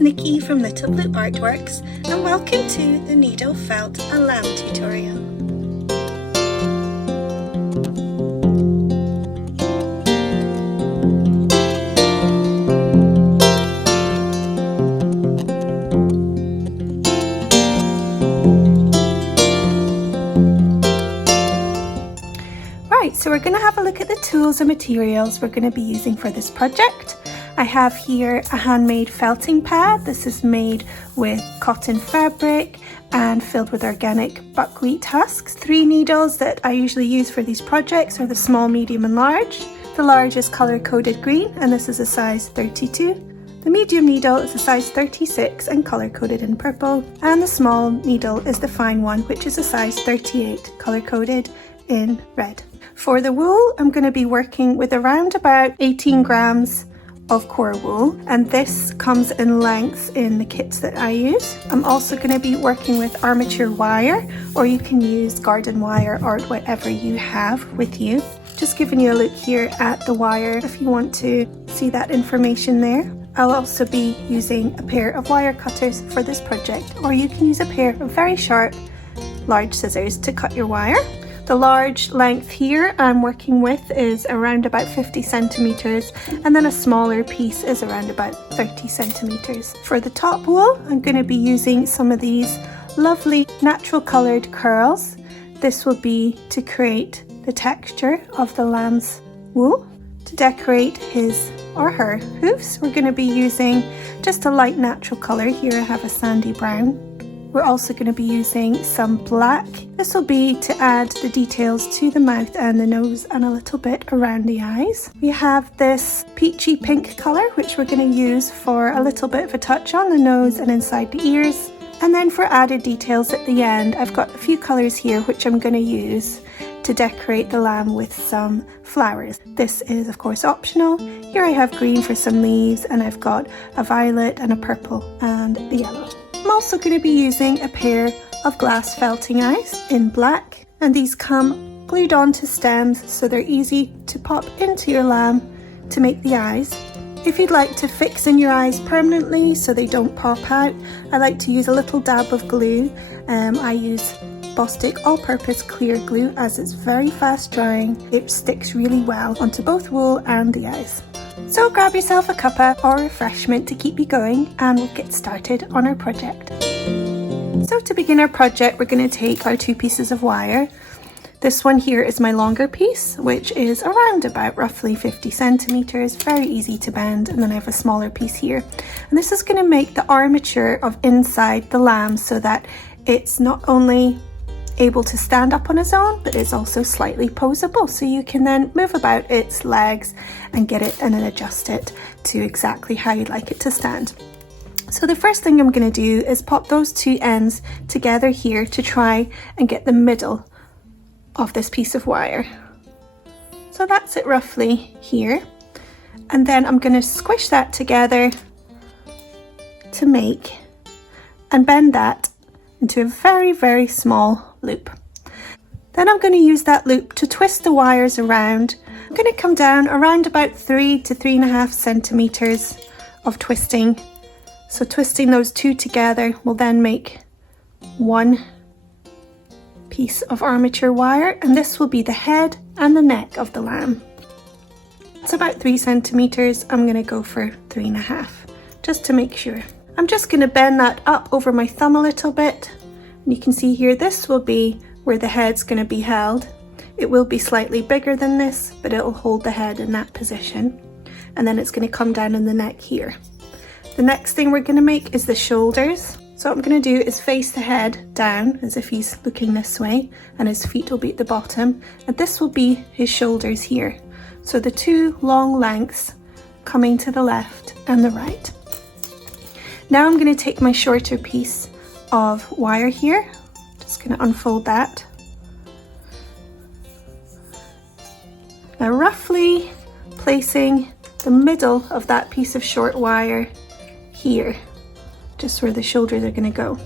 is Nikki from Little Blue Artworks and welcome to the Needle Felt and Lamb tutorial. Right, so we're going to have a look at the tools and materials we're going to be using for this project. I have here a handmade felting pad. This is made with cotton fabric and filled with organic buckwheat husks. 3 needles that I usually use for these projects are the small, medium and large. The large is colour-coded green and this is a size 32. The medium needle is a size 36 and colour-coded in purple. And the small needle is the fine one, which is a size 38, colour-coded in red. For the wool, I'm going to be working with around about 18 grams of core wool, and this comes in lengths in the kits that I use. I'm also going to be working with armature wire, or you can use garden wire or whatever you have with you. Just giving you a look here at the wire if you want to see that information there. I'll also be using a pair of wire cutters for this project, or you can use a pair of very sharp large scissors to cut your wire. The large length here I'm working with is around about 50 centimeters, and then a smaller piece is around about 30 centimeters. For the top wool, I'm going to be using some of these lovely natural colored curls. This will be to create the texture of the lamb's wool. To decorate his or her hoofs, we're going to be using just a light natural color. Here I have a sandy brown. We're also going to be using some black. This will be to add the details to the mouth and the nose and a little bit around the eyes. We have this peachy pink colour, which we're going to use for a little bit of a touch on the nose and inside the ears. And then for added details at the end, I've got a few colours here which I'm going to use to decorate the lamb with some flowers. This is of course optional. Here I have green for some leaves, and I've got a violet and a purple and the yellow. I'm also going to be using a pair of glass felting eyes in black, and these come glued onto stems so they're easy to pop into your lamb to make the eyes. If you'd like to fix in your eyes permanently so they don't pop out, I like to use a little dab of glue. I use Bostik all-purpose clear glue as it's very fast drying. It sticks really well onto both wool and the eyes. So grab yourself a cuppa or refreshment to keep you going, and we'll get started on our project. So to begin our project, we're going to take our 2 pieces of wire. This one here is my longer piece, which is around about roughly 50 centimeters, very easy to bend, and then I have a smaller piece here. And this is going to make the armature of inside the lamb so that it's not only able to stand up on its own, but it's also slightly posable, so you can then move about its legs and get it and then adjust it to exactly how you'd like it to stand. So the first thing I'm going to do is pop those 2 ends together here to try and get the middle of this piece of wire. So that's it roughly here, and then I'm going to squish that together to make and bend that into a very, very small loop. Then I'm going to use that loop to twist the wires around. I'm going to come down around about 3 to 3.5 centimeters of twisting. So twisting those 2 together will then make 1 piece of armature wire, and this will be the head and the neck of the lamb. It's about 3 centimeters. I'm going to go for 3.5 just to make sure. I'm just going to bend that up over my thumb a little bit. And you can see here, this will be where the head's going to be held. It will be slightly bigger than this, but it'll hold the head in that position. And then it's going to come down in the neck here. The next thing we're going to make is the shoulders. So what I'm going to do is face the head down as if he's looking this way, and his feet will be at the bottom. And this will be his shoulders here. So the 2 long lengths coming to the left and the right. Now I'm going to take my shorter piece of wire here, just going to unfold that. Now roughly placing the middle of that piece of short wire here, just where the shoulders are going to go.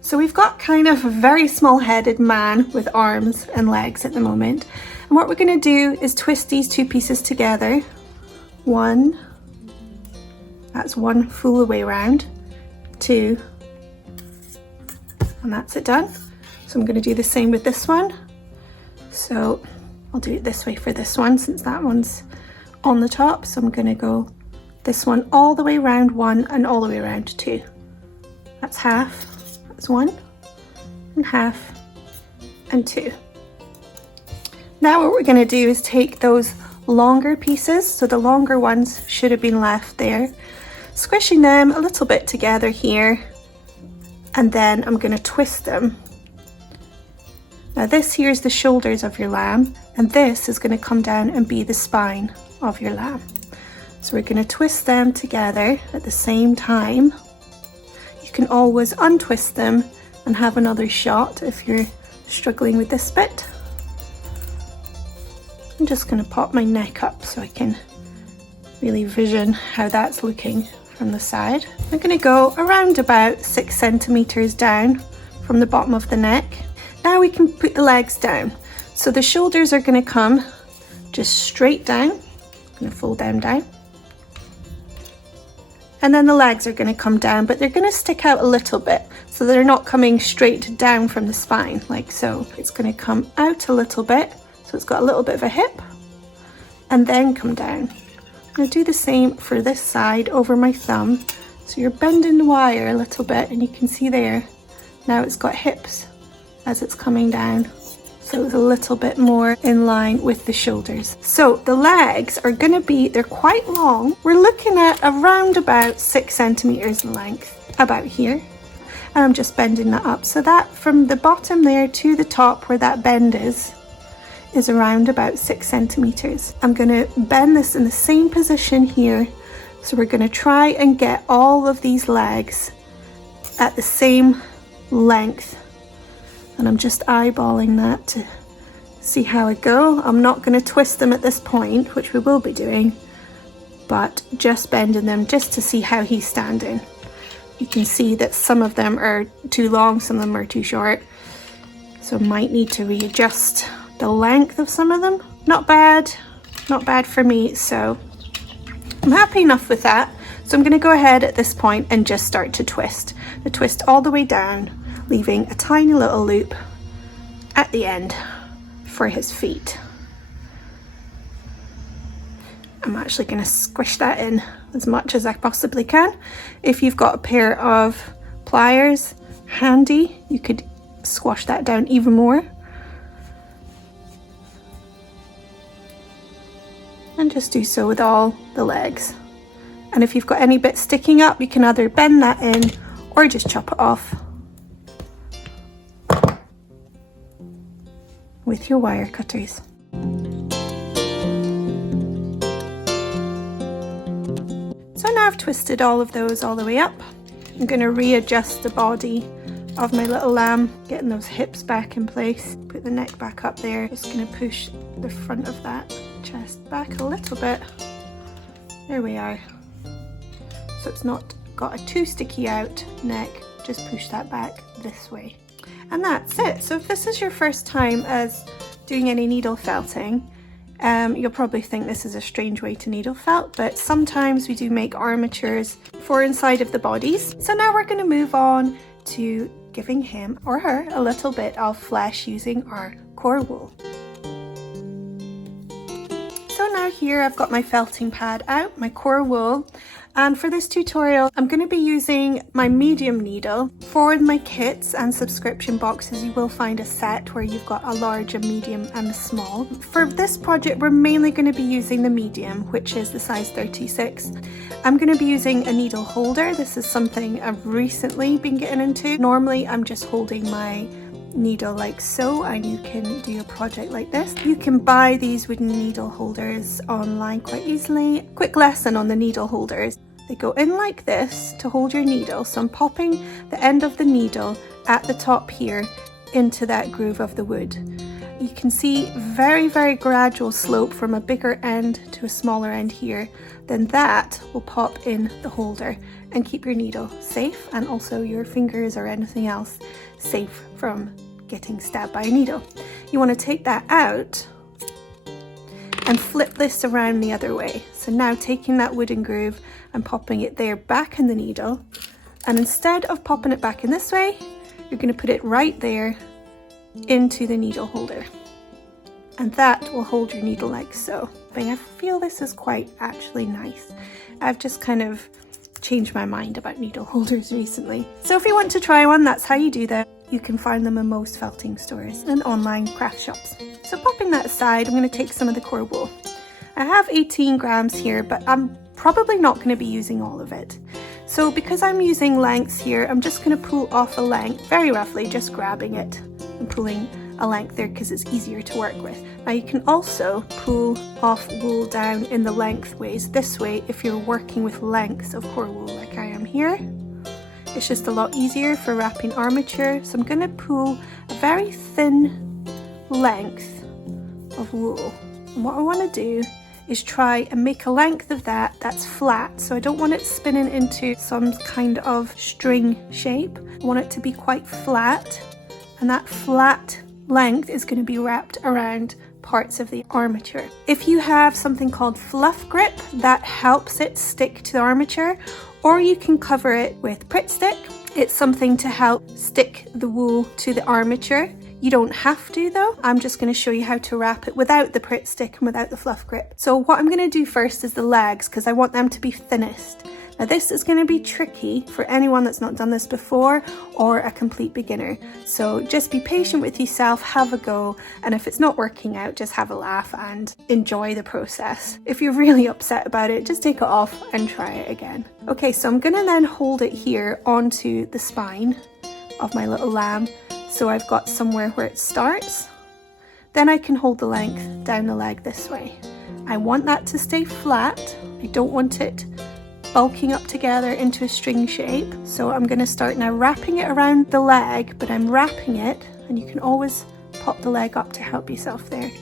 So we've got kind of a very small headed man with arms and legs at the moment, and what we're going to do is twist these 2 pieces together. 1 That's one full way round, 2, and that's it done. So I'm going to do the same with this one. So I'll do it this way for this one since that one's on the top. So I'm going to go this one all the way around 1 and all the way around 2. That's half, that's 1 and half and 2. Now what we're going to do is take those longer pieces, so the longer ones should have been left there, squishing them a little bit together here, and then I'm going to twist them. Now this here is the shoulders of your lamb, and this is going to come down and be the spine of your lamb. So we're going to twist them together at the same time. You can always untwist them and have another shot if you're struggling with this bit. I'm just going to pop my neck up so I can really vision how that's looking from the side. I'm going to go around about 6 centimeters down from the bottom of the neck. Now we can put the legs down. So the shoulders are going to come just straight down. I'm going to fold them down. And then the legs are going to come down, but they're going to stick out a little bit. So they're not coming straight down from the spine like so. It's going to come out a little bit. So it's got a little bit of a hip and then come down. I'm going to do the same for this side over my thumb. So you're bending the wire a little bit and you can see there, now it's got hips as it's coming down. So it's a little bit more in line with the shoulders. So the legs are going to be, they're quite long. We're looking at around about 6 centimeters in length, about here. And I'm just bending that up. So that from the bottom there to the top where that bend is around about 6 centimeters. I'm going to bend this in the same position here. So we're going to try and get all of these legs at the same length. And I'm just eyeballing that to see how it go. I'm not going to twist them at this point, which we will be doing, but just bending them just to see how he's standing. You can see that some of them are too long, some of them are too short. So might need to readjust the length of some of them. Not bad for me, so I'm happy enough with that. So I'm going to go ahead at this point and just start to twist. The twist all the way down, leaving a tiny little loop at the end for his feet. I'm actually going to squish that in as much as I possibly can. If you've got a pair of pliers handy, you could squash that down even more. And just do so with all the legs. And if you've got any bits sticking up, you can either bend that in or just chop it off with your wire cutters. So now I've twisted all of those all the way up. I'm going to readjust the body of my little lamb, getting those hips back in place. Put the neck back up there. Just going to push the front of that chest back a little bit. There we are. So it's not got a too sticky out neck, just push that back this way. And that's it. So if this is your first time as doing any needle felting, you'll probably think this is a strange way to needle felt, but sometimes we do make armatures for inside of the bodies. So now we're going to move on to giving him or her a little bit of flesh using our core wool. So now here I've got my felting pad out, my core wool, and for this tutorial I'm going to be using my medium needle. For my kits and subscription boxes you will find a set where you've got a large, a medium and a small. For this project we're mainly going to be using the medium, which is the size 36. I'm going to be using a needle holder. This is something I've recently been getting into. Normally I'm just holding my needle like so, and you can do a project like this. You can buy these wooden needle holders online quite easily. Quick lesson on the needle holders. They go in like this to hold your needle. So I'm popping the end of the needle at the top here into that groove of the wood. You can see very, very gradual slope from a bigger end to a smaller end here. Then that will pop in the holder and keep your needle safe, and also your fingers or anything else safe from getting stabbed by a needle. You want to take that out and flip this around the other way. So now taking that wooden groove and popping it there back in the needle, and instead of popping it back in this way, you're going to put it right there into the needle holder, and that will hold your needle like so. I feel this is quite actually nice. I've just kind of changed my mind about needle holders recently. So if you want to try one, that's how you do that. You can find them in most felting stores and online craft shops. So popping that aside, I'm going to take some of the core wool. I have 18 grams here, but I'm probably not going to be using all of it. So because I'm using lengths here, I'm just going to pull off a length, very roughly, just grabbing it and pulling a length there because it's easier to work with. Now you can also pull off wool down in the lengthways this way if you're working with lengths of core wool like I am here. It's just a lot easier for wrapping armature. So I'm going to pull a very thin length of wool. And what I want to do is try and make a length of that that's flat. So I don't want it spinning into some kind of string shape. I want it to be quite flat, and that flat length is going to be wrapped around parts of the armature. If you have something called fluff grip, that helps it stick to the armature, or you can cover it with Pritt Stick. It's something to help stick the wool to the armature. You don't have to though. I'm just going to show you how to wrap it without the Pritt Stick and without the fluff grip. So what I'm going to do first is the legs, because I want them to be thinnest. Now this is going to be tricky for anyone that's not done this before or a complete beginner. So just be patient with yourself, have a go, and if it's not working out, just have a laugh and enjoy the process. If you're really upset about it, just take it off and try it again. Okay, so I'm going to then hold it here onto the spine of my little lamb. So I've got somewhere where it starts. Then I can hold the length down the leg this way. I want that to stay flat. I don't want it bulking up together into a string shape. So I'm going to start now wrapping it around the leg, but I'm wrapping it, and you can always pop the leg up to help yourself there.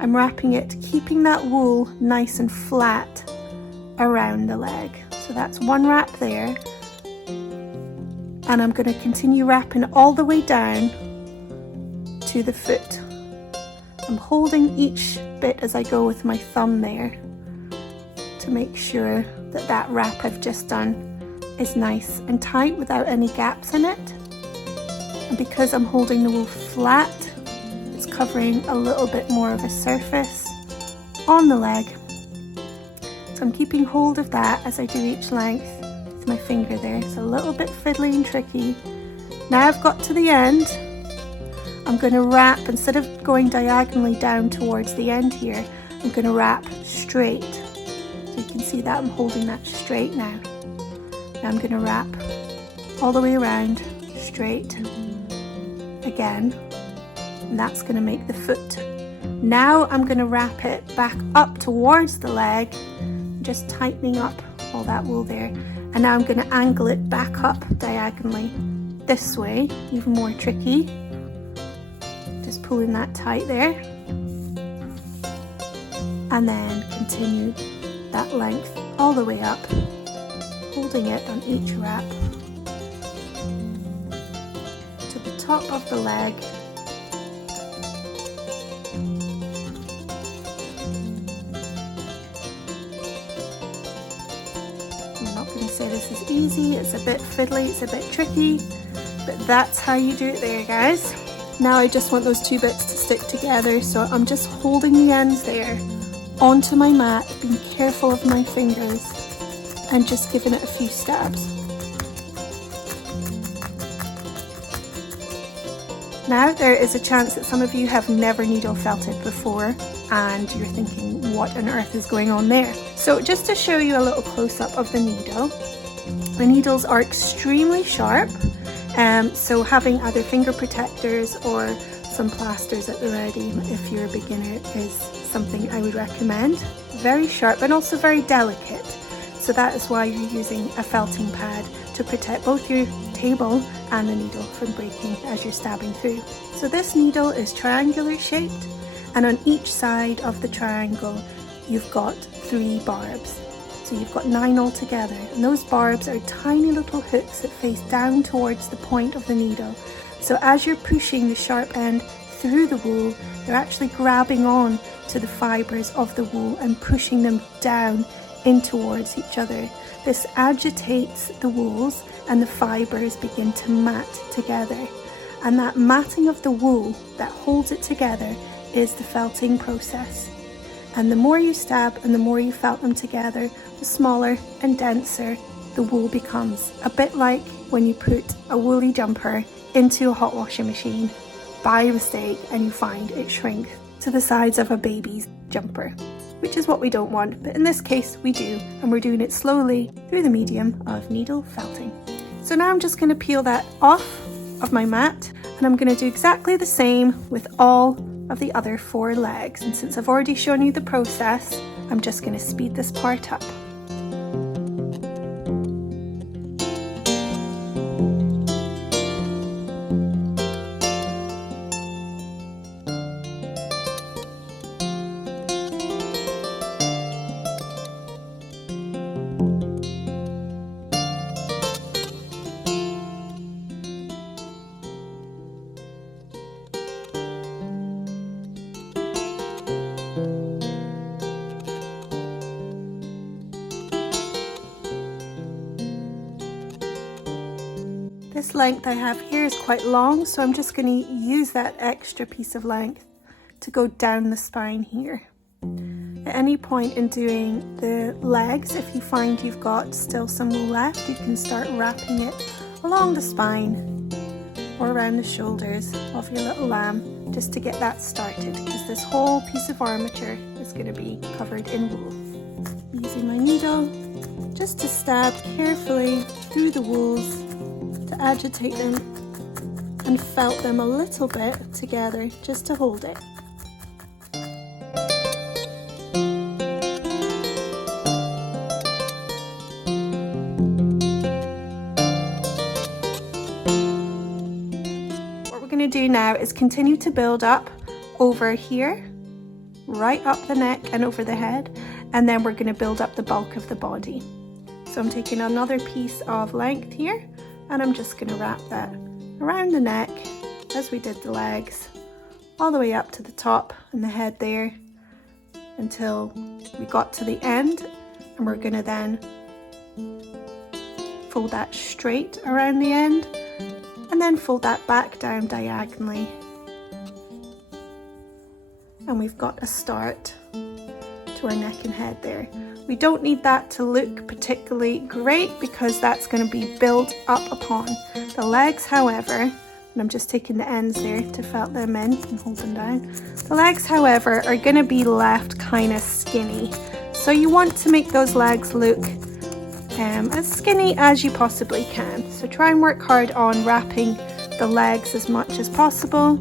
I'm wrapping it, keeping that wool nice and flat around the leg. So that's one wrap there. And I'm going to continue wrapping all the way down to the foot. I'm holding each bit as I go with my thumb there to make sure that that wrap I've just done is nice and tight without any gaps in it. And because I'm holding the wool flat, it's covering a little bit more of a surface on the leg. So I'm keeping hold of that as I do each length with my finger there. It's a little bit fiddly and tricky. Now I've got to the end, I'm going to wrap, instead of going diagonally down towards the end here, I'm going to wrap straight. So you can see that I'm holding that straight now. Now I'm going to wrap all the way around straight again, and that's going to make the foot. Now I'm going to wrap it back up towards the leg, just tightening up all that wool there. And now I'm going to angle it back up diagonally this way, even more tricky. Just pulling that tight there. And then continue that length all the way up, holding it on each wrap to the top of the leg. I'm not going to say this is easy, it's a bit fiddly, it's a bit tricky, but that's how you do it there, guys. Now I just want those two bits to stick together, so I'm just holding the ends there onto my mat, being careful of my fingers, and just giving it a few stabs. Now there is a chance that some of you have never needle felted before and you're thinking, what on earth is going on there? So just to show you a little close-up of the needle, the needles are extremely sharp, so having either finger protectors or some plasters at the ready if you're a beginner is something I would recommend. Very sharp and also very delicate, so that is why you're using a felting pad to protect both your table and the needle from breaking as you're stabbing through. So this needle is triangular shaped, and on each side of the triangle you've got 3 barbs. So you've got 9 altogether, and those barbs are tiny little hooks that face down towards the point of the needle. So as you're pushing the sharp end through the wool, they're actually grabbing on to the fibres of the wool and pushing them down in towards each other. This agitates the wools and the fibres begin to mat together. And that matting of the wool that holds it together is the felting process. And the more you stab and the more you felt them together, the smaller and denser the wool becomes. A bit like when you put a woolly jumper into a hot washing machine by mistake and you find it shrinks to the size of a baby's jumper, which is what we don't want, but in this case we do, and we're doing it slowly through the medium of needle felting. So now I'm just going to peel that off of my mat, and I'm going to do exactly the same with all of the other 4 legs. And since I've already shown you the process, I'm just going to speed this part up. This length I have here is quite long, so I'm just going to use that extra piece of length to go down the spine here. At any point in doing the legs, if you find you've got still some wool left, you can start wrapping it along the spine or around the shoulders of your little lamb, just to get that started, because this whole piece of armature is going to be covered in wool. Using my needle just to stab carefully through the wools, to agitate them and felt them a little bit together just to hold it. What we're going to do now is continue to build up over here, right up the neck and over the head, and then we're going to build up the bulk of the body. So I'm taking another piece of length here, and I'm just going to wrap that around the neck as we did the legs, all the way up to the top and the head there until we got to the end, and we're going to then fold that straight around the end and then fold that back down diagonally, and we've got a start to our neck and head there. We don't need that to look particularly great because that's going to be built up upon. The legs, however, and I'm just taking the ends there to felt them in and hold them down. The legs, however, are going to be left kind of skinny. So you want to make those legs look as skinny as you possibly can. So try and work hard on wrapping the legs as much as possible.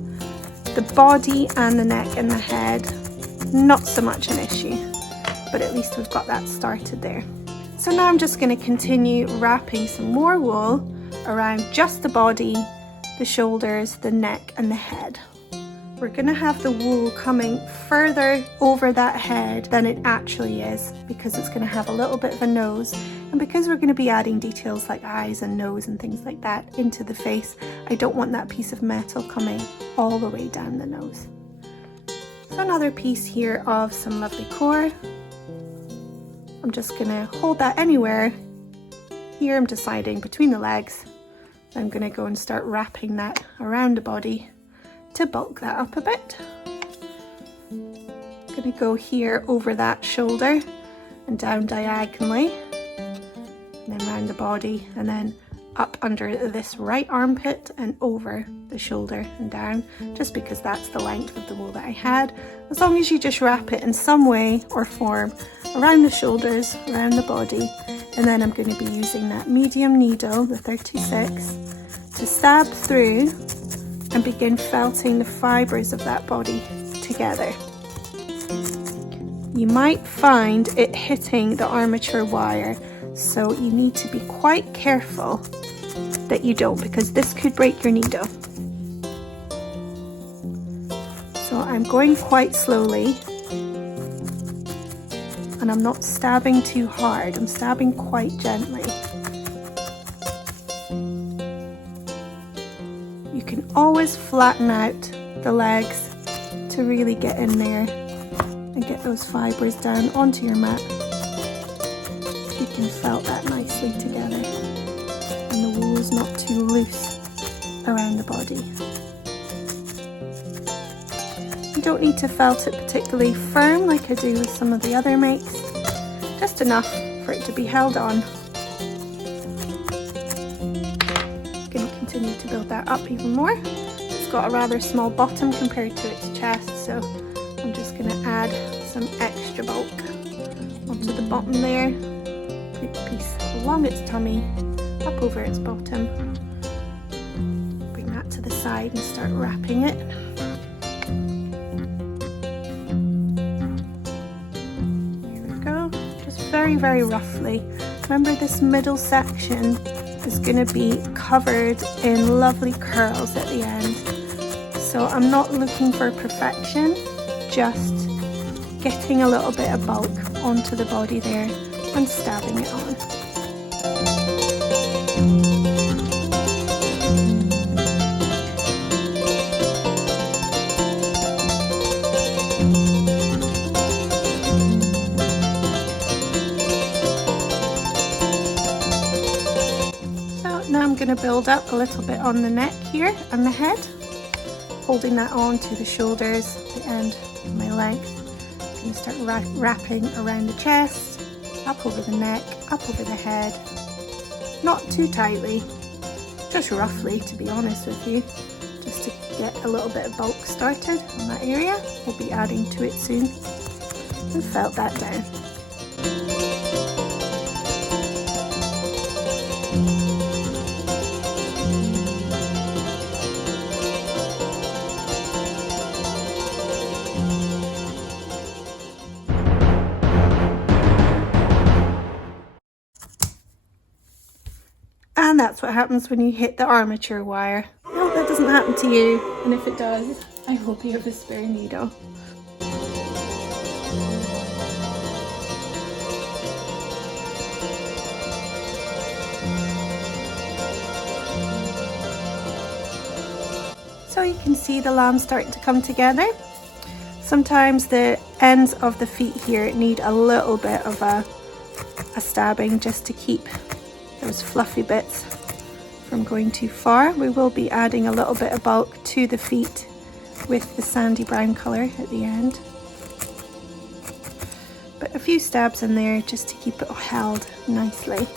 The body and the neck and the head, not so much an issue, but at least we've got that started there. So now I'm just going to continue wrapping some more wool around just the body, the shoulders, the neck and the head. We're going to have the wool coming further over that head than it actually is, because it's going to have a little bit of a nose, and because we're going to be adding details like eyes and nose and things like that into the face, I don't want that piece of metal coming all the way down the nose. So another piece here of some lovely core. I'm just going to hold that anywhere. Here I'm deciding between the legs. I'm going to go and start wrapping that around the body to bulk that up a bit. I'm going to go here over that shoulder and down diagonally, and then around the body, and then up under this right armpit and over the shoulder and down, just because that's the length of the wool that I had. As long as you just wrap it in some way or form around the shoulders, around the body, and then I'm going to be using that medium needle, the 36, to stab through and begin felting the fibres of that body together. You might find it hitting the armature wire, so you need to be quite careful that you don't, because this could break your needle. So I'm going quite slowly, and I'm not stabbing too hard, I'm stabbing quite gently. You can always flatten out the legs to really get in there and get those fibres down onto your mat. You can felt that nicely together, and the wool is not too loose around the body. You don't need to felt it particularly firm like I do with some of the other makes, just enough for it to be held on. Going to continue to build that up even more. It's got a rather small bottom compared to its chest, so I'm just going to add some extra bulk onto the bottom there. Put a piece along its tummy, up over its bottom. Bring that to the side and start wrapping it. Very, very roughly. Remember, this middle section is going to be covered in lovely curls at the end. So I'm not looking for perfection, just getting a little bit of bulk onto the body there and stabbing it on. Now I'm going to build up a little bit on the neck here and the head, holding that on to the shoulders, the end of my length. I'm going to start wrapping around the chest, up over the neck, up over the head. Not too tightly, just roughly, to be honest with you, just to get a little bit of bulk started on that area. We'll be adding to it soon, and felt that down. And that's what happens when you hit the armature wire. I hope that doesn't happen to you, and if it does, I hope you have a spare needle. So you can see the lamb starting to come together. Sometimes the ends of the feet here need a little bit of a stabbing just to keep those fluffy bits from going too far. We will be adding a little bit of bulk to the feet with the sandy brown colour at the end. But a few stabs in there just to keep it held nicely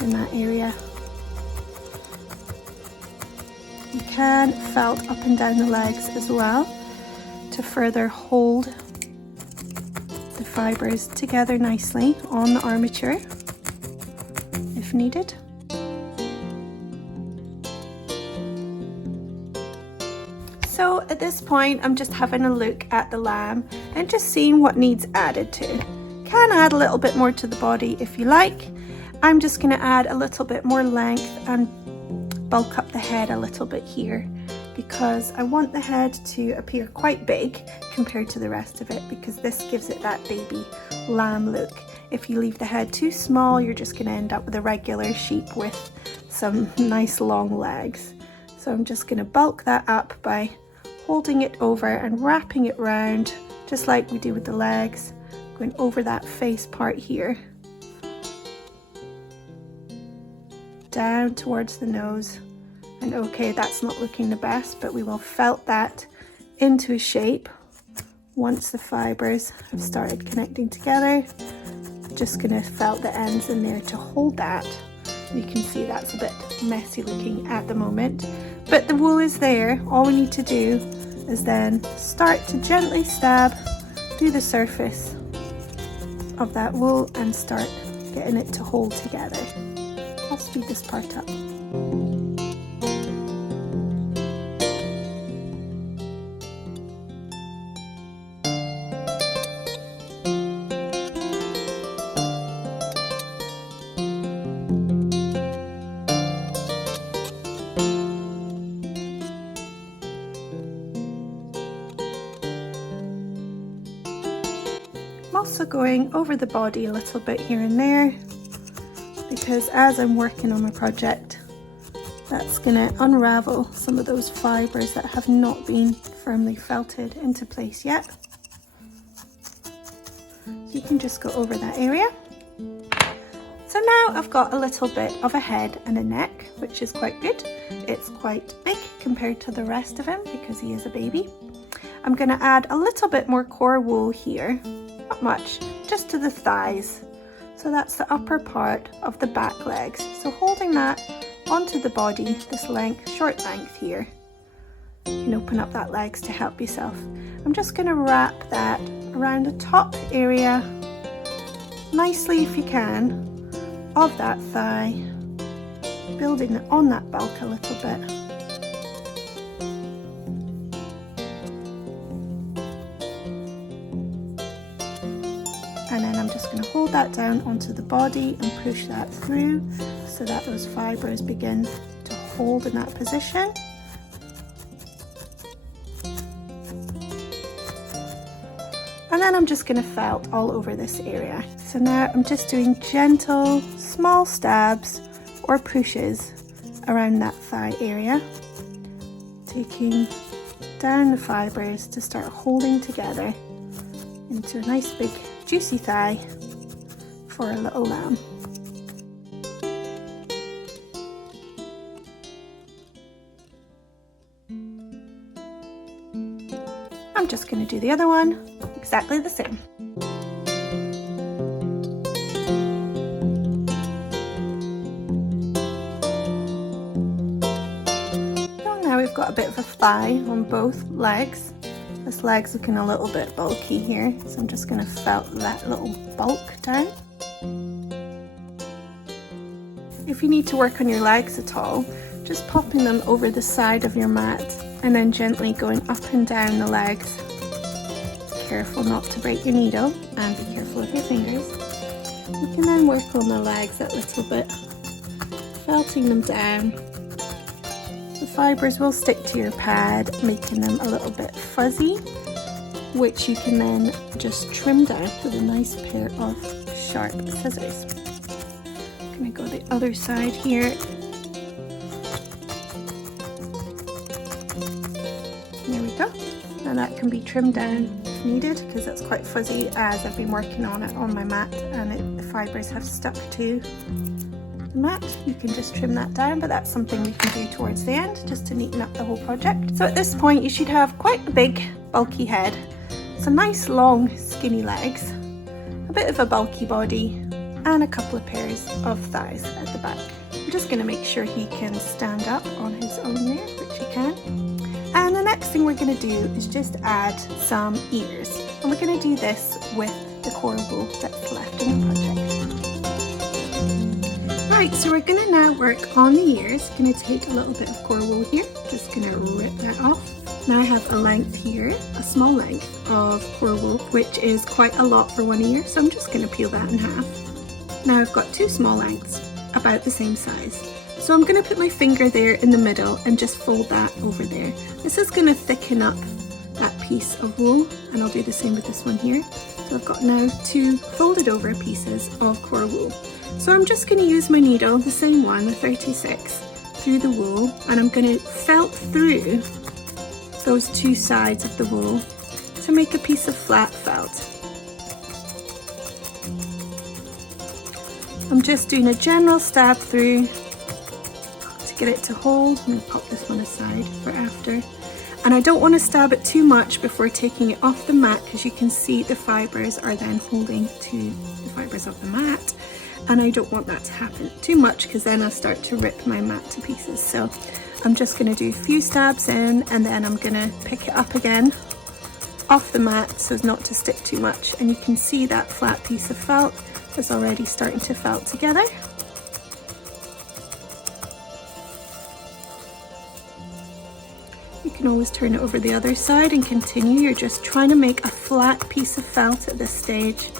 in that area. You can felt up and down the legs as well to further hold the fibres together nicely on the armature if needed. So at this point I'm just having a look at the lamb and just seeing what needs added to. Can add a little bit more to the body if you like. I'm just going to add a little bit more length and bulk up the head a little bit here, because I want the head to appear quite big compared to the rest of it, because this gives it that baby lamb look. If you leave the head too small, you're just going to end up with a regular sheep with some nice long legs. So I'm just going to bulk that up by holding it over and wrapping it round, just like we do with the legs, going over that face part here, down towards the nose. And okay, that's not looking the best, but we will felt that into a shape once the fibres have started connecting together. Just going to felt the ends in there to hold that. You can see that's a bit messy looking at the moment, but the wool is there. All we need to do is then start to gently stab through the surface of that wool and start getting it to hold together. I'll speed this part up. I'm also going over the body a little bit here and there, because as I'm working on my project, that's going to unravel some of those fibres that have not been firmly felted into place yet. So you can just go over that area. So now I've got a little bit of a head and a neck, which is quite good. It's quite big compared to the rest of him because he is a baby. I'm going to add a little bit more core wool here, not much, just to the thighs. So that's the upper part of the back legs. So holding that onto the body, this length, short length here. You can open up that legs to help yourself. I'm just going to wrap that around the top area nicely if you can of that thigh, building on that bulk a little bit. And then I'm just going to hold that down onto the body and push that through so that those fibres begin to hold in that position. And then I'm just going to felt all over this area. So now I'm just doing gentle, small stabs or pushes around that thigh area, taking down the fibres to start holding together into a nice big juicy thigh for a little lamb. I'm just going to do the other one exactly the same. So now we've got a bit of a thigh on both legs. This leg's looking a little bit bulky here, so I'm just going to felt that little bulk down. If you need to work on your legs at all, just popping them over the side of your mat and then gently going up and down the legs. Careful not to break your needle and be careful of your fingers. You can then work on the legs a little bit, felting them down. The fibres will stick to your pad, making them a little bit fuzzy, which you can then just trim down with a nice pair of sharp scissors. I'm going to go the other side here. There we go. Now that can be trimmed down if needed because it's quite fuzzy as I've been working on it on my mat and the fibres have stuck to the mat. You can just trim that down, but that's something we can do towards the end just to neaten up the whole project. So at this point you should have quite a big bulky head, some nice long skinny legs, a bit of a bulky body and a couple of pairs of thighs at the back. I'm just going to make sure he can stand up on his own there, which he can. And the next thing we're going to do is just add some ears, and we're going to do this with the core wool that's left in the project. Right, so we're going to now work on the ears. Going to take a little bit of core wool here, just going to rip that off. Now I have a length here, a small length of core wool, which is quite a lot for one ear, so I'm just going to peel that in half. Now I've got two small lengths, about the same size. So I'm going to put my finger there in the middle and just fold that over there. This is going to thicken up that piece of wool, and I'll do the same with this one here. So I've got now two folded over pieces of core wool. So I'm just going to use my needle, the same one, the 36, through the wool, and I'm going to felt through those two sides of the wool to make a piece of flat felt. I'm just doing a general stab through to get it to hold. I'm going to pop this one aside for after. And I don't want to stab it too much before taking it off the mat, because you can see the fibres are then holding to the fibres of the mat. And I don't want that to happen too much, because then I'll start to rip my mat to pieces. So I'm just going to do a few stabs in, and then I'm going to pick it up again off the mat so as not to stick too much. And you can see that flat piece of felt is already starting to felt together. You can always turn it over the other side and continue. You're just trying to make a flat piece of felt at this stage.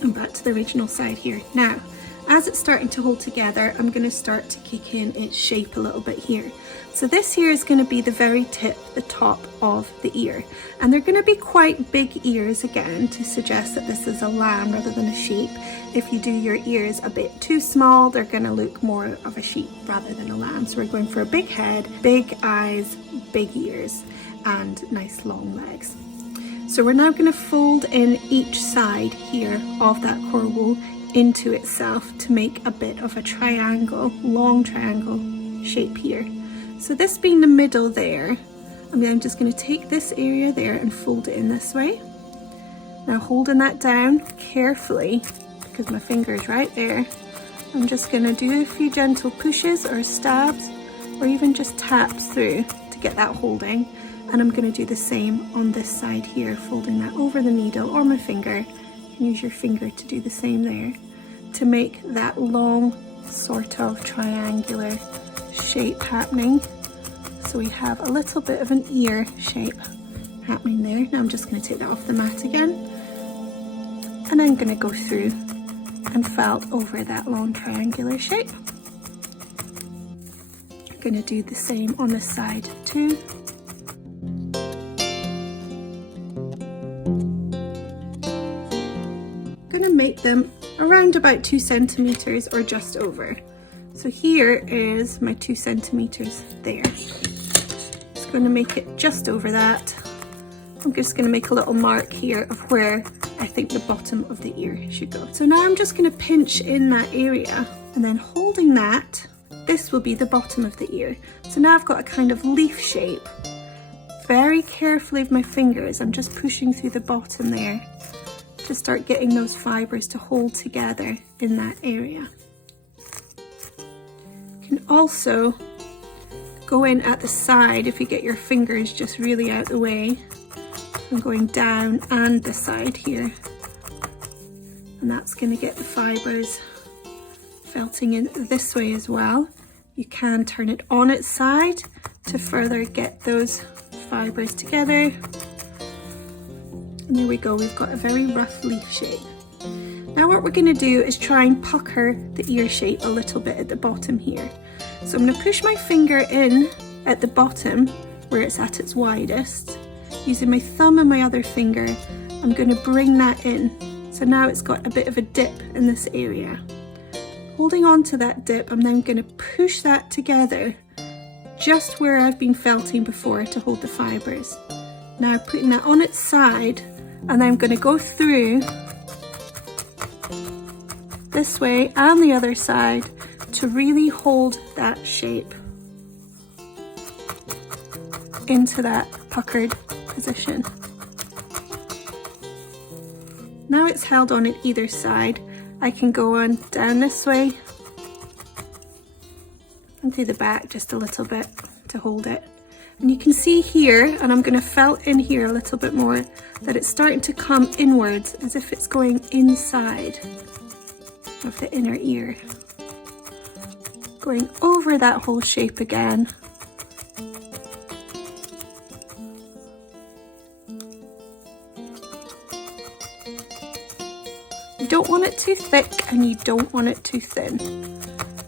And back to the original side here. Now, as it's starting to hold together, I'm going to start to kick in its shape a little bit here. So this here is going to be the very tip, the top of the ear. And they're going to be quite big ears again to suggest that this is a lamb rather than a sheep. If you do your ears a bit too small, they're going to look more of a sheep rather than a lamb. So we're going for a big head, big eyes, big ears, and nice long legs. So we're now going to fold in each side here of that coral wool into itself to make a bit of a triangle, long triangle shape here. So this being the middle there, I'm just going to take this area there and fold it in this way. Now holding that down carefully, because my finger is right there, I'm just going to do a few gentle pushes or stabs, or even just taps through to get that holding. And I'm going to do the same on this side here, folding that over the needle or my finger. Use your finger to do the same there to make that long sort of triangular shape happening. So we have a little bit of an ear shape happening there. Now I'm just going to take that off the mat again, and I'm going to go through and felt over that long triangular shape. I'm going to do the same on this side too. Going to make them around about 2 centimeters or just over. So here is my 2 centimeters there. Just going to make it just over that. I'm just going to make a little mark here of where I think the bottom of the ear should go. So now I'm just going to pinch in that area, and then holding that, this will be the bottom of the ear. So now I've got a kind of leaf shape. Very carefully with my fingers, I'm just pushing through the bottom there to start getting those fibers to hold together in that area. You can also go in at the side if you get your fingers just really out the way. I'm going down and the side here, and that's going to get the fibers felting in this way as well. You can turn it on its side to further get those fibers together. And there we go, we've got a very rough leaf shape. Now what we're going to do is try and pucker the ear shape a little bit at the bottom here. So I'm going to push my finger in at the bottom where it's at its widest. Using my thumb and my other finger, I'm going to bring that in. So now it's got a bit of a dip in this area. Holding on to that dip, I'm then going to push that together just where I've been felting before to hold the fibers. Now putting that on its side, and I'm going to go through this way and the other side to really hold that shape into that puckered position. Now it's held on at either side, I can go on down this way and through the back just a little bit to hold it. And you can see here, and I'm going to felt in here a little bit more, that it's starting to come inwards as if it's going inside of the inner ear. Going over that whole shape again. You don't want it too thick and you don't want it too thin.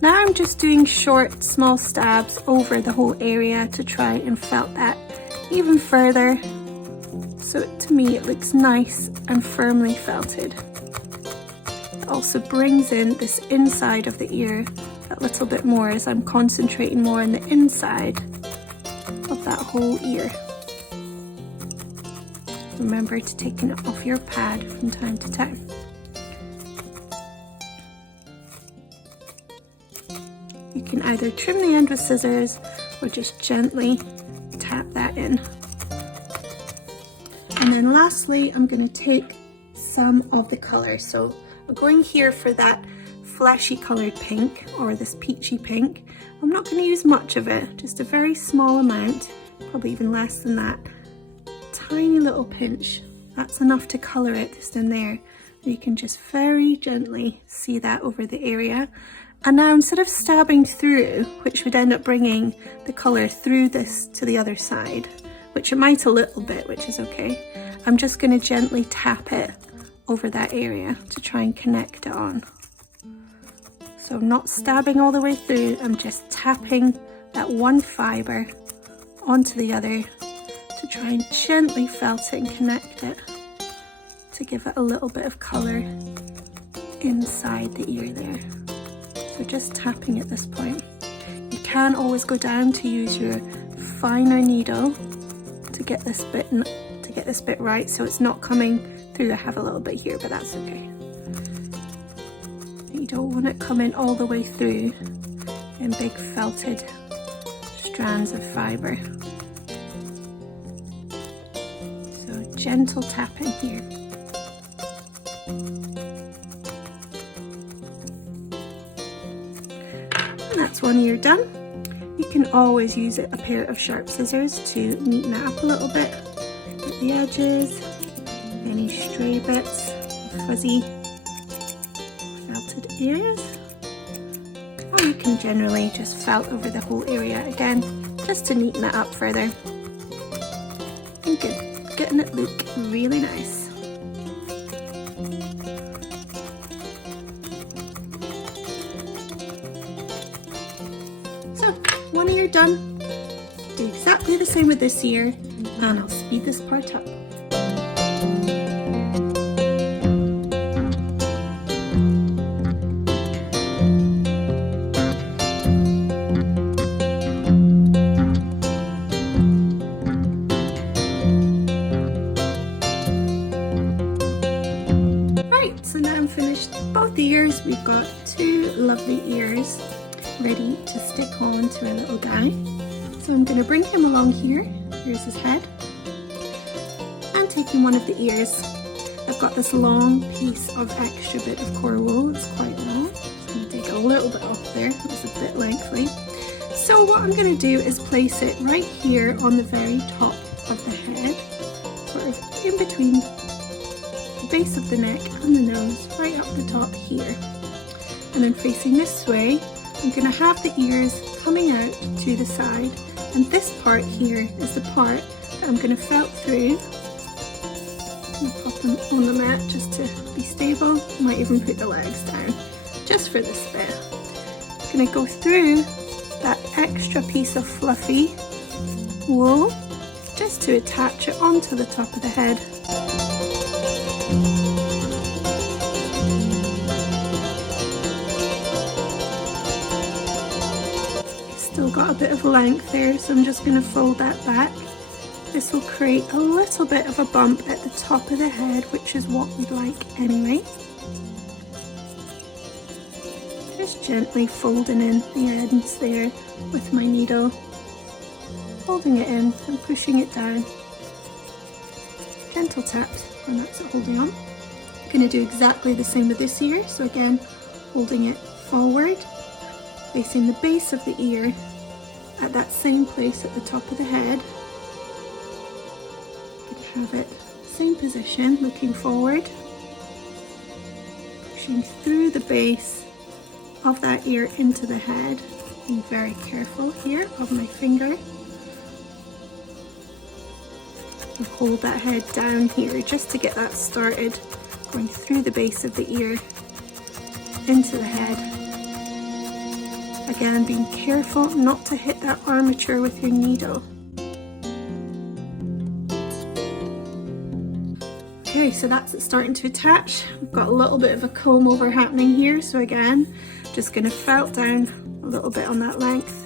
Now I'm just doing short, small stabs over the whole area to try and felt that even further. So to me it looks nice and firmly felted. It also brings in this inside of the ear a little bit more as I'm concentrating more on the inside of that whole ear. Remember to take it off your pad from time to time. You can either trim the end with scissors or just gently tap that in. And then lastly, I'm going to take some of the colour. So I'm going here for that fleshy coloured pink, or this peachy pink. I'm not going to use much of it, just a very small amount, probably even less than that. Tiny little pinch. That's enough to colour it just in there. You can just very gently see that over the area. And now instead of stabbing through, which would end up bringing the colour through this to the other side, which it might a little bit, which is okay, I'm just going to gently tap it over that area to try and connect it on. So I'm not stabbing all the way through, I'm just tapping that one fibre onto the other to try and gently felt it and connect it to give it a little bit of colour inside the ear there. So just tapping at this point. You can always go down to use your finer needle to get this bit right, so it's not coming through. I have a little bit here, but that's okay. You don't want it coming all the way through in big felted strands of fibre. So gentle tapping here. And that's one ear done. You can always use a pair of sharp scissors to neaten it up a little bit at the edges, any stray bits of fuzzy felted areas. Or you can generally just felt over the whole area again, just to neaten it up further. And good, getting it look really nice. So, one ear done. Do exactly the same with this ear, and I'll speed this part up. So now I'm finished both ears. We've got two lovely ears ready to stick on to our little guy. So I'm going to bring him along here. Here's his head. And taking one of the ears, I've got this long piece of extra bit of coir wool. It's quite long. So I'm going to take a little bit off there. It's a bit lengthy. So what I'm going to do is place it right here on the very top of the head, sort of in between base of the neck and the nose, right up the top here. And then facing this way, I'm going to have the ears coming out to the side, and this part here is the part that I'm going to felt through. I'll pop them on the mat just to be stable. Might even put the legs down just for this bit. I'm going to go through that extra piece of fluffy wool just to attach it onto the top of the head. Still got a bit of length there, so I'm just going to fold that back. This will create a little bit of a bump at the top of the head, which is what we'd like anyway. Just gently folding in the ends there with my needle, holding it in and pushing it down. Gentle taps, and that's it holding on. I'm going to do exactly the same with this ear, so again holding it forward, facing the base of the ear at that same place at the top of the head. You can have it same position, looking forward, pushing through the base of that ear into the head. Being very careful here of my finger. And hold that head down here just to get that started, going through the base of the ear into the head. Again, being careful not to hit that armature with your needle. Okay, so that's it starting to attach. We've got a little bit of a comb over happening here, so again, just going to felt down a little bit on that length.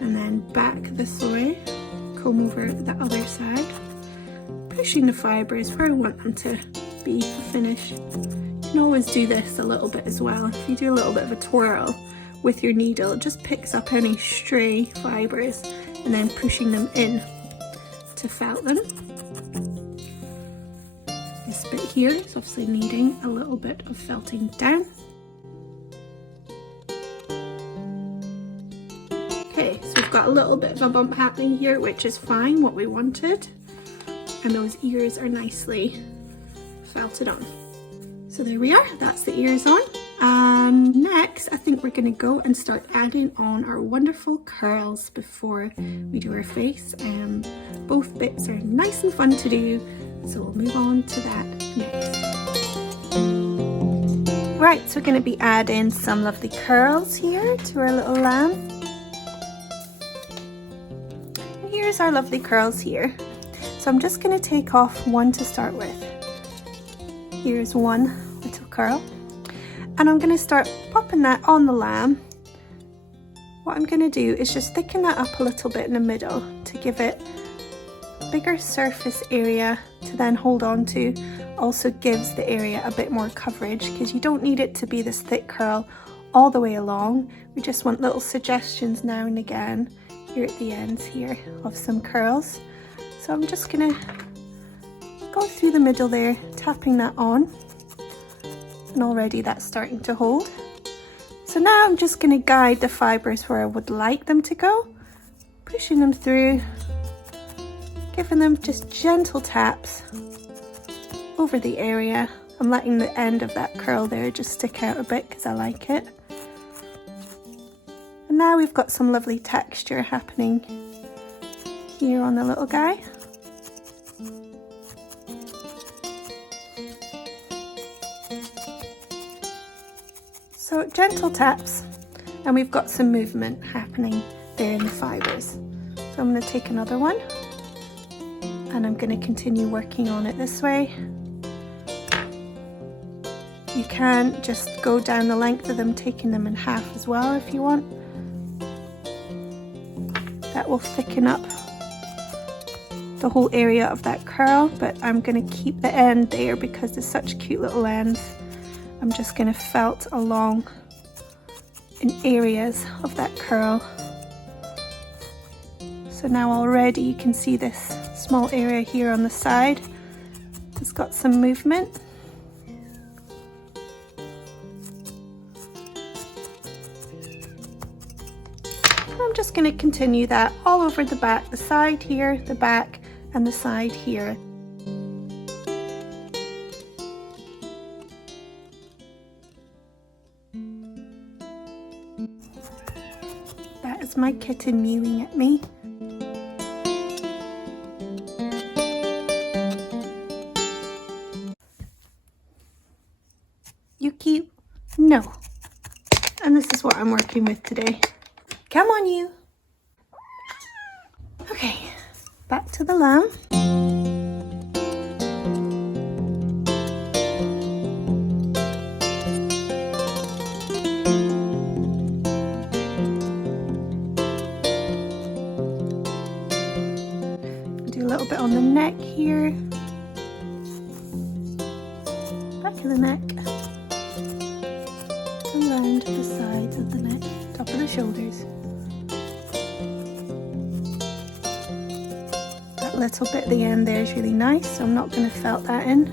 And then back this way, comb over the other side, pushing the fibres where I want them to be to finish. You can always do this a little bit as well. If you do a little bit of a twirl with your needle, it just picks up any stray fibres and then pushing them in to felt them. This bit here is obviously needing a little bit of felting down. Okay, so we've got a little bit of a bump happening here, which is fine, what we wanted. And those ears are nicely felted on. So there we are, that's the ears on. And next, I think we're gonna go and start adding on our wonderful curls before we do our face. Both bits are nice and fun to do, so we'll move on to that next. Right, so we're going to be adding some lovely curls here to our little lamb. And here's our lovely curls here. So I'm just going to take off one to start with. Here's one little curl. And I'm going to start popping that on the lamb. What I'm going to do is just thicken that up a little bit in the middle to give it a bigger surface area to then hold on to. Also gives the area a bit more coverage because you don't need it to be this thick curl all the way along. We just want little suggestions now and again here at the ends here of some curls. So I'm just going to go through the middle there, tapping that on. And already that's starting to hold. So now I'm just going to guide the fibres where I would like them to go, pushing them through, giving them just gentle taps over the area. I'm letting the end of that curl there just stick out a bit because I like it. And now we've got some lovely texture happening here on the little guy. So gentle taps, and we've got some movement happening there in the fibres. So I'm going to take another one and I'm going to continue working on it this way. You can just go down the length of them, taking them in half as well if you want. That will thicken up the whole area of that curl, but I'm going to keep the end there because there's such cute little ends. I'm just going to felt along in areas of that curl. So now already you can see this small area here on the side. It's got some movement. I'm just going to continue that all over the back, the side here, the back, and the side here. That is my kitten mewing at me. You cute? No. And this is what I'm working with today. Come on, you. Okay, back to the lamb. Do a little bit on the neck here. Back of the neck. Around the sides of the neck, top of the shoulders. That little bit at the end there is really nice, so I'm not going to felt that in.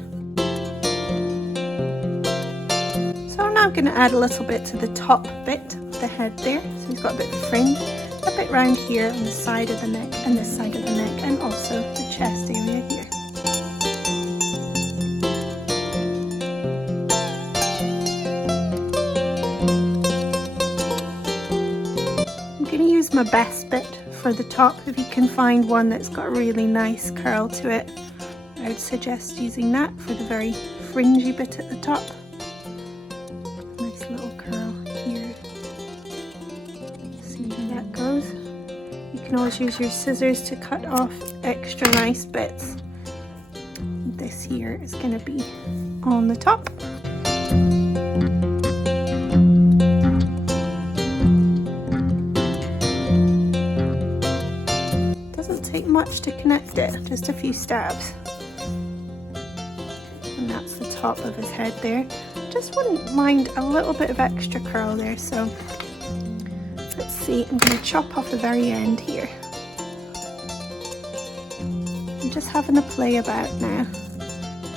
So I'm now going to add a little bit to the top bit of the head there, so he's got a bit of fringe, a bit round here on the side of the neck and this side of the neck, and also the chest area here. My best bit for the top. If you can find one that's got a really nice curl to it, I would suggest using that for the very fringy bit at the top. Nice little curl here. See how that goes. You can always use your scissors to cut off extra nice bits. This here is going to be on the top. Much to connect it, just a few stabs, and that's the top of his head there. Just wouldn't mind a little bit of extra curl there, so let's see. I'm going to chop off the very end here. I'm just having a play about now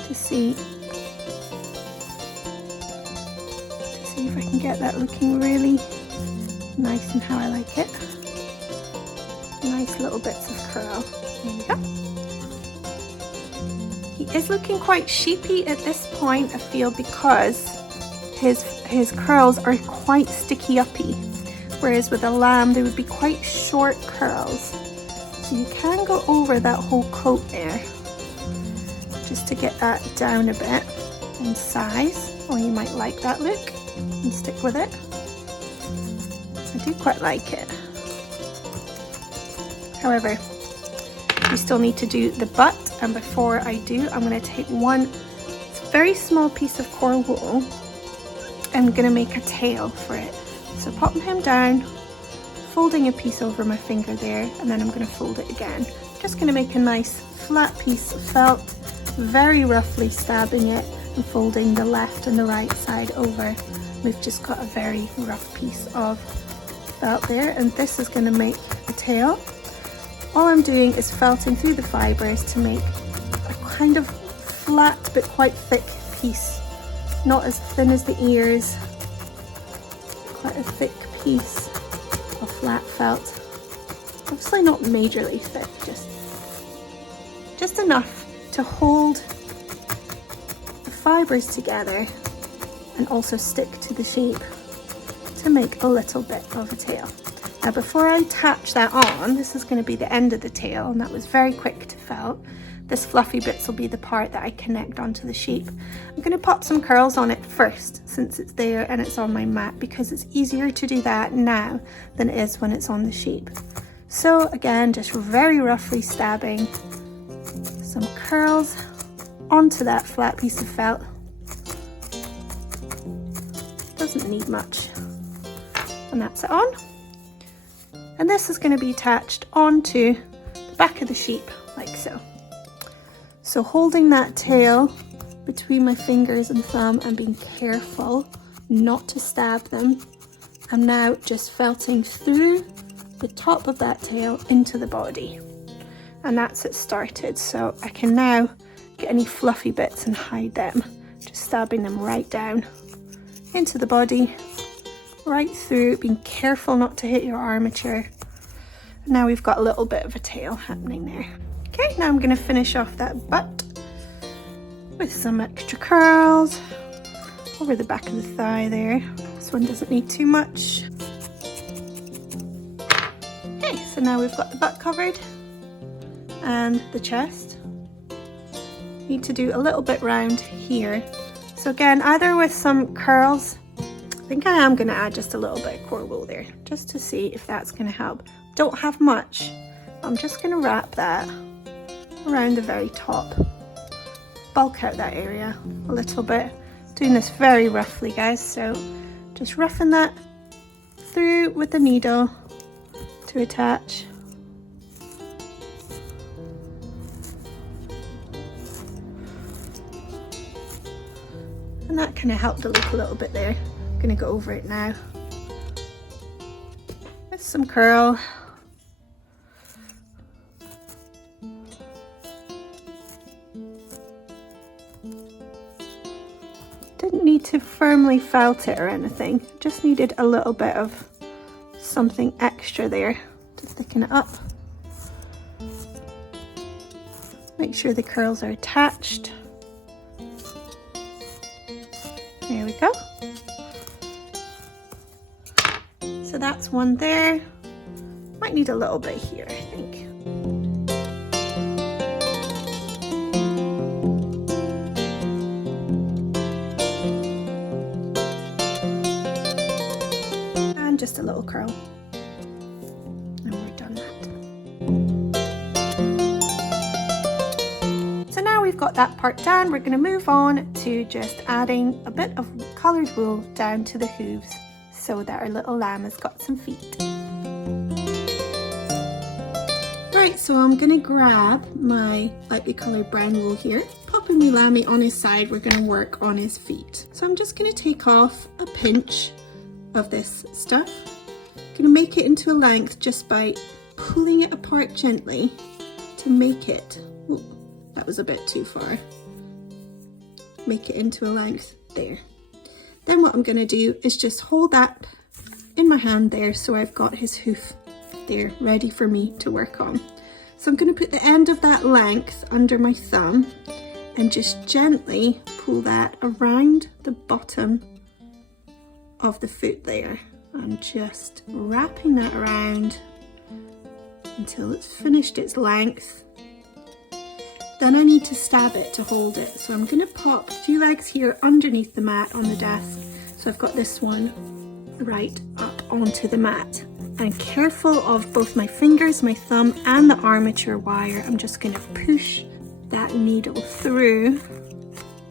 to see if I can get that looking really nice and how I like it. Nice little bits of curl. There we go. He is looking quite sheepy at this point, I feel, because his curls are quite sticky uppy, whereas with a lamb they would be quite short curls. So you can go over that whole coat there just to get that down a bit in size. or you might like that look and stick with it. I do quite like it. However, we still need to do the butt, and before I do, I'm going to take one very small piece of coral wool and I'm going to make a tail for it. So popping him down, folding a piece over my finger there, and then I'm going to fold it again. Just going to make a nice flat piece of felt, very roughly stabbing it and folding the left and the right side over. We've just got a very rough piece of felt there, and this is going to make a tail. All I'm doing is felting through the fibres to make a kind of flat but quite thick piece. Not as thin as the ears, quite a thick piece of flat felt. Obviously not majorly thick, just enough to hold the fibres together and also stick to the shape to make a little bit of a tail. Now before I attach that on, this is going to be the end of the tail, and that was very quick to felt. This fluffy bits will be the part that I connect onto the shape. I'm going to pop some curls on it first, since it's there and it's on my mat, because it's easier to do that now than it is when it's on the shape. So again, just very roughly stabbing some curls onto that flat piece of felt. Doesn't need much. And that's it on. And this is going to be attached onto the back of the sheep, like so. So holding that tail between my fingers and thumb and being careful not to stab them, I'm now just felting through the top of that tail into the body. And that's it started. So I can now get any fluffy bits and hide them, just stabbing them right down into the body, right through, being careful not to hit your armature. Now we've got a little bit of a tail happening there. Okay, now I'm going to finish off that butt with some extra curls over the back of the thigh there. This one doesn't need too much. Okay, so now we've got the butt covered and the chest. Need to do a little bit round here. So again, either with some curls, I think I am going to add just a little bit of coral wool there, just to see if that's going to help. Don't have much. I'm just going to wrap that around the very top. Bulk out that area a little bit. Doing this very roughly, guys, so just roughing that through with the needle to attach. And that kind of helped the look a little bit there. I'm going to go over it now with some curl. Didn't need to firmly felt it or anything, just needed a little bit of something extra there to thicken it up. Make sure the curls are attached. There we go. So that's one there. Might need a little bit here, I think. And just a little curl. And we're done that. So now we've got that part done, we're going to move on to just adding a bit of coloured wool down to the hooves so that our little lamb has got some feet. Right, so I'm going to grab my lightly coloured brown wool here, popping my lammy on his side. We're going to work on his feet. So I'm just going to take off a pinch of this stuff. I'm going to make it into a length just by pulling it apart gently to make it, oh, that was a bit too far, make it into a length there. Then what I'm going to do is just hold that in my hand there, so I've got his hoof there ready for me to work on. So I'm going to put the end of that length under my thumb and just gently pull that around the bottom of the foot there. I'm just wrapping that around until it's finished its length. then I need to stab it to hold it. So I'm going to pop 2 legs here underneath the mat on the desk. So I've got this one right up onto the mat. And careful of both my fingers, my thumb and the armature wire, I'm just going to push that needle through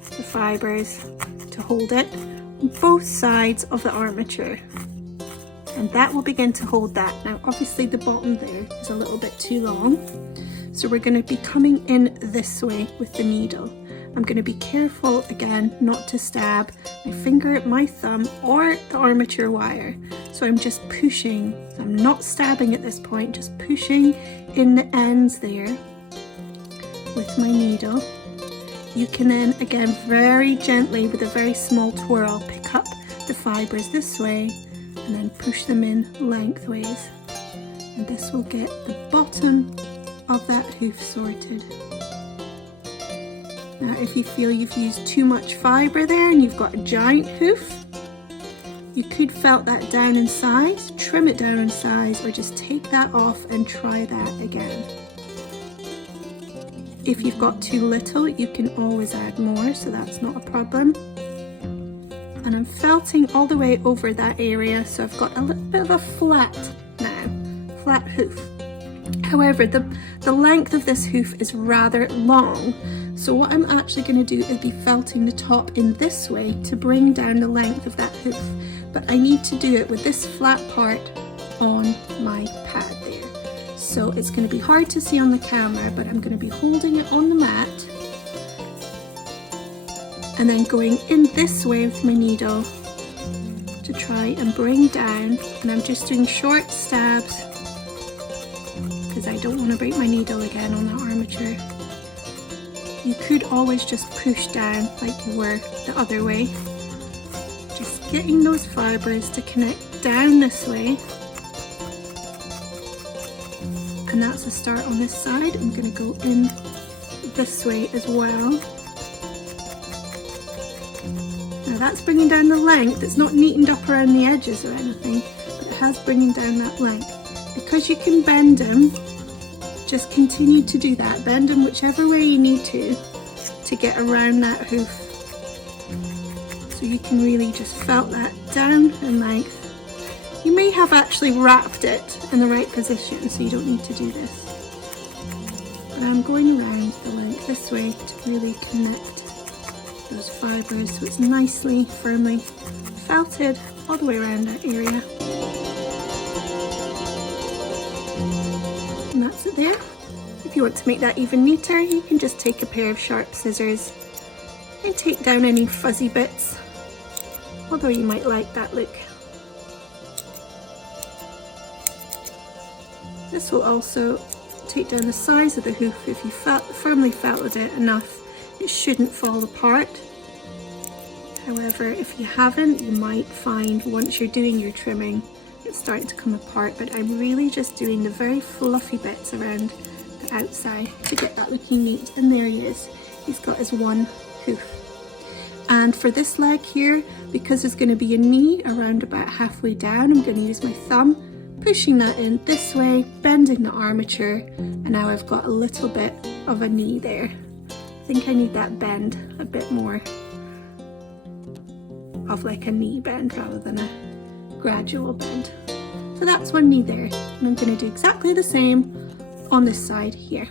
the fibres to hold it on both sides of the armature. And that will begin to hold that. Now obviously the bottom there is a little bit too long, so we're going to be coming in this way with the needle. I'm going to be careful again not to stab my finger, my thumb or the armature wire. So I'm just pushing, I'm not stabbing at this point, just pushing in the ends there with my needle. You can then again very gently with a very small twirl pick up the fibres this way and then push them in lengthways, and this will get the bottom of that hoof sorted. Now if you feel you've used too much fibre there and you've got a giant hoof, you could felt that down in size, trim it down in size, or just take that off and try that again. If you've got too little, you can always add more, so that's not a problem. And I'm felting all the way over that area, so I've got a little bit of a flat now, flat hoof. However, the length of this hoof is rather long, so what I'm actually going to do is be felting the top in this way to bring down the length of that hoof. But I need to do it with this flat part on my pad there. So it's going to be hard to see on the camera, but I'm going to be holding it on the mat and then going in this way with my needle to try and bring down, and I'm just doing short stabs because I don't want to break my needle again on the armature. You could always just push down like you were the other way. Just getting those fibres to connect down this way. And that's a start on this side. I'm going to go in this way as well. Now that's bringing down the length. It's not neatened up around the edges or anything, but it has bringing down that length. Because you can bend them, just continue to do that. Bend them whichever way you need to get around that hoof. So you can really just felt that down in length. You may have actually wrapped it in the right position, so you don't need to do this. But I'm going around the length this way to really connect those fibres so it's nicely, firmly felted all the way around that area. And that's it there. If you want to make that even neater, you can just take a pair of sharp scissors and take down any fuzzy bits, although you might like that look. This will also take down the size of the hoof. If you firmly felted it enough, it shouldn't fall apart. However, if you haven't, you might find once you're doing your trimming, it's starting to come apart, but I'm really just doing the very fluffy bits around the outside to get that looking neat. And there he is. He's got his one hoof. And for this leg here, because there's going to be a knee around about halfway down, I'm going to use my thumb, pushing that in this way, bending the armature, and now I've got a little bit of a knee there. I think I need that bend a bit more of like a knee bend rather than a gradual bend. So that's one knee there, and I'm going to do exactly the same on this side here.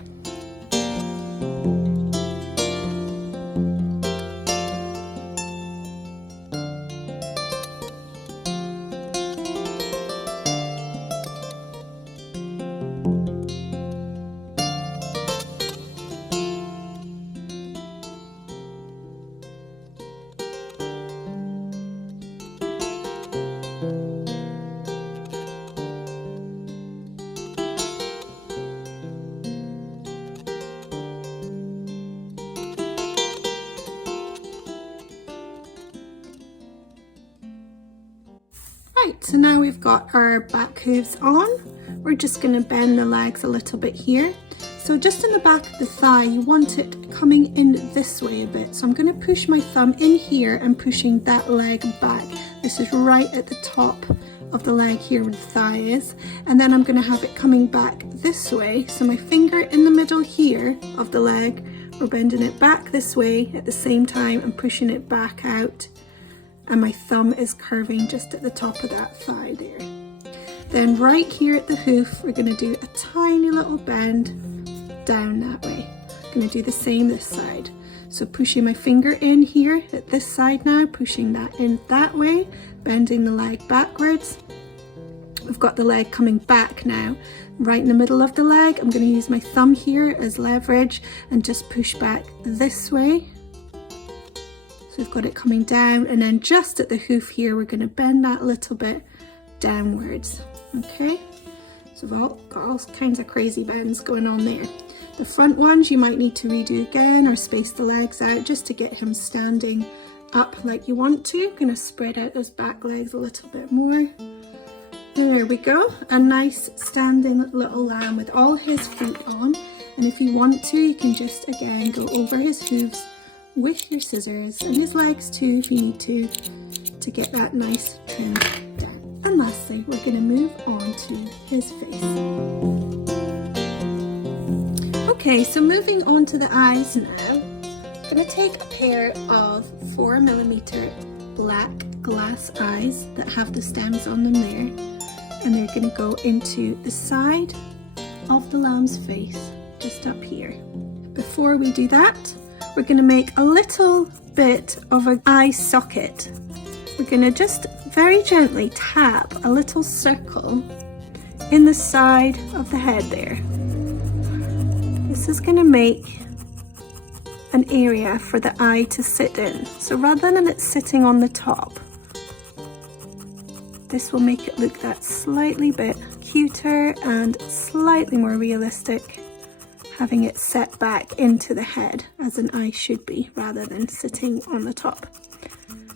Right, so now we've got our back hooves on. We're just going to bend the legs a little bit here. So just in the back of the thigh, you want it coming in this way a bit. So I'm going to push my thumb in here and pushing that leg back. This is right at the top of the leg here where the thigh is. And then I'm going to have it coming back this way. So my finger in the middle here of the leg, We're bending it back this way at the same time and pushing it back out, and my thumb is curving just at the top of that thigh there. Then right here at the hoof, we're going to do a tiny little bend down that way. I'm going to do the same this side. So pushing my finger in here at this side now, pushing that in that way, bending the leg backwards. We've got the leg coming back now. Right in the middle of the leg, I'm going to use my thumb here as leverage and just push back this way. So we've got it coming down, and then just at the hoof here, we're going to bend that a little bit downwards. Okay, so we've got all kinds of crazy bends going on there. The front ones you might need to redo again or space the legs out just to get him standing up like you want to. I'm going to spread out those back legs a little bit more. There we go, a nice standing little lamb with all his feet on. And if you want to, you can just again go over his hooves with your scissors, and his legs too if you need to get that nice trim down. And lastly, we're going to move on to his face. Okay, so moving on to the eyes now, I'm going to take a pair of 4mm black glass eyes that have the stems on them there. And they're going to go into the side of the lamb's face, just up here. Before we do that, we're going to make a little bit of an eye socket. We're going to just very gently tap a little circle in the side of the head there. This is going to make an area for the eye to sit in. So rather than it sitting on the top, this will make it look that slightly bit cuter and slightly more realistic, having it set back into the head as an eye should be, rather than sitting on the top.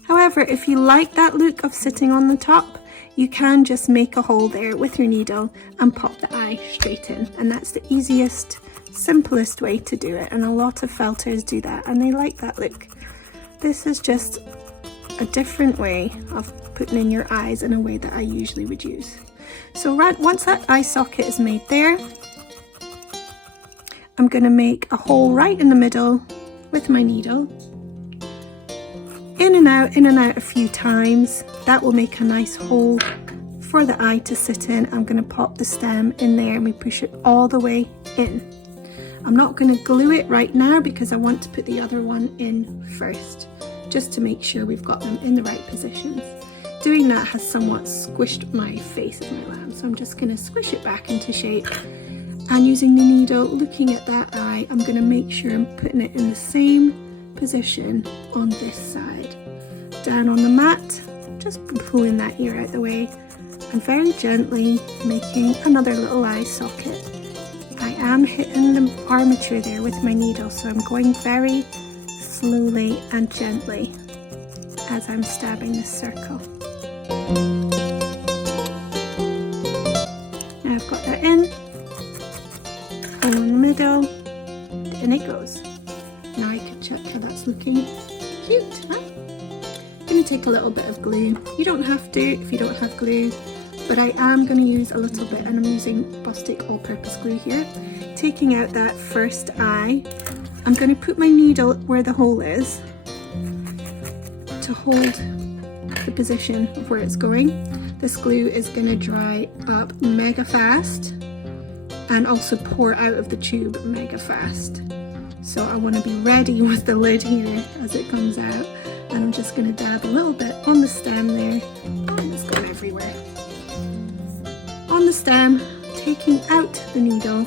However, if you like that look of sitting on the top, you can just make a hole there with your needle and pop the eye straight in. And that's the easiest, simplest way to do it. And a lot of felters do that and they like that look. This is just a different way of putting in your eyes in a way that I usually would use. So once that eye socket is made there, I'm going to make a hole right in the middle with my needle. In and out a few times. That will make a nice hole for the eye to sit in. I'm going to pop the stem in there and we push it all the way in. I'm not going to glue it right now because I want to put the other one in first, just to make sure we've got them in the right positions. Doing that has somewhat squished my face of my lamb, so I'm just going to squish it back into shape. And using the needle, looking at that eye, I'm going to make sure I'm putting it in the same position on this side. Down on the mat, just pulling that ear out the way, and very gently making another little eye socket. I am hitting the armature there with my needle, so I'm going very slowly and gently as I'm stabbing this circle. Now I've got that in, hole in the middle, in it goes. Now I can check how that's looking. Cute, huh? I'm going to take a little bit of glue. You don't have to if you don't have glue, but I am going to use a little bit, and I'm using Bostik all-purpose glue here. Taking out that first eye, I'm going to put my needle where the hole is to hold the position of where it's going. This glue is going to dry up mega fast and also pour out of the tube mega fast. So I want to be ready with the lid here as it comes out, and I'm just going to dab a little bit on the stem there. Oh, it's gone everywhere. On the stem, taking out the needle,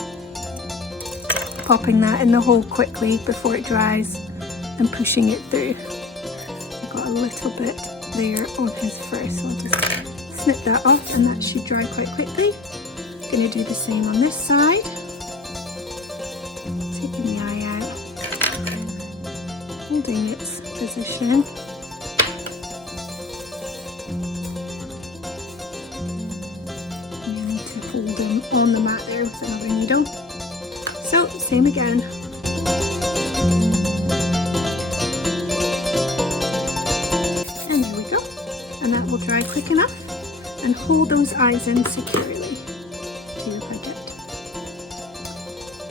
popping that in the hole quickly before it dries and pushing it through. I've got a little bit there on his fur, so I'll just snip that off and that should dry quite quickly. I'm going to do the same on this side. Taking the eye out, holding its position. You need to hold them on the mat there with another needle. So, same again. And there we go. And that will dry quick enough and hold those eyes in securely to your project.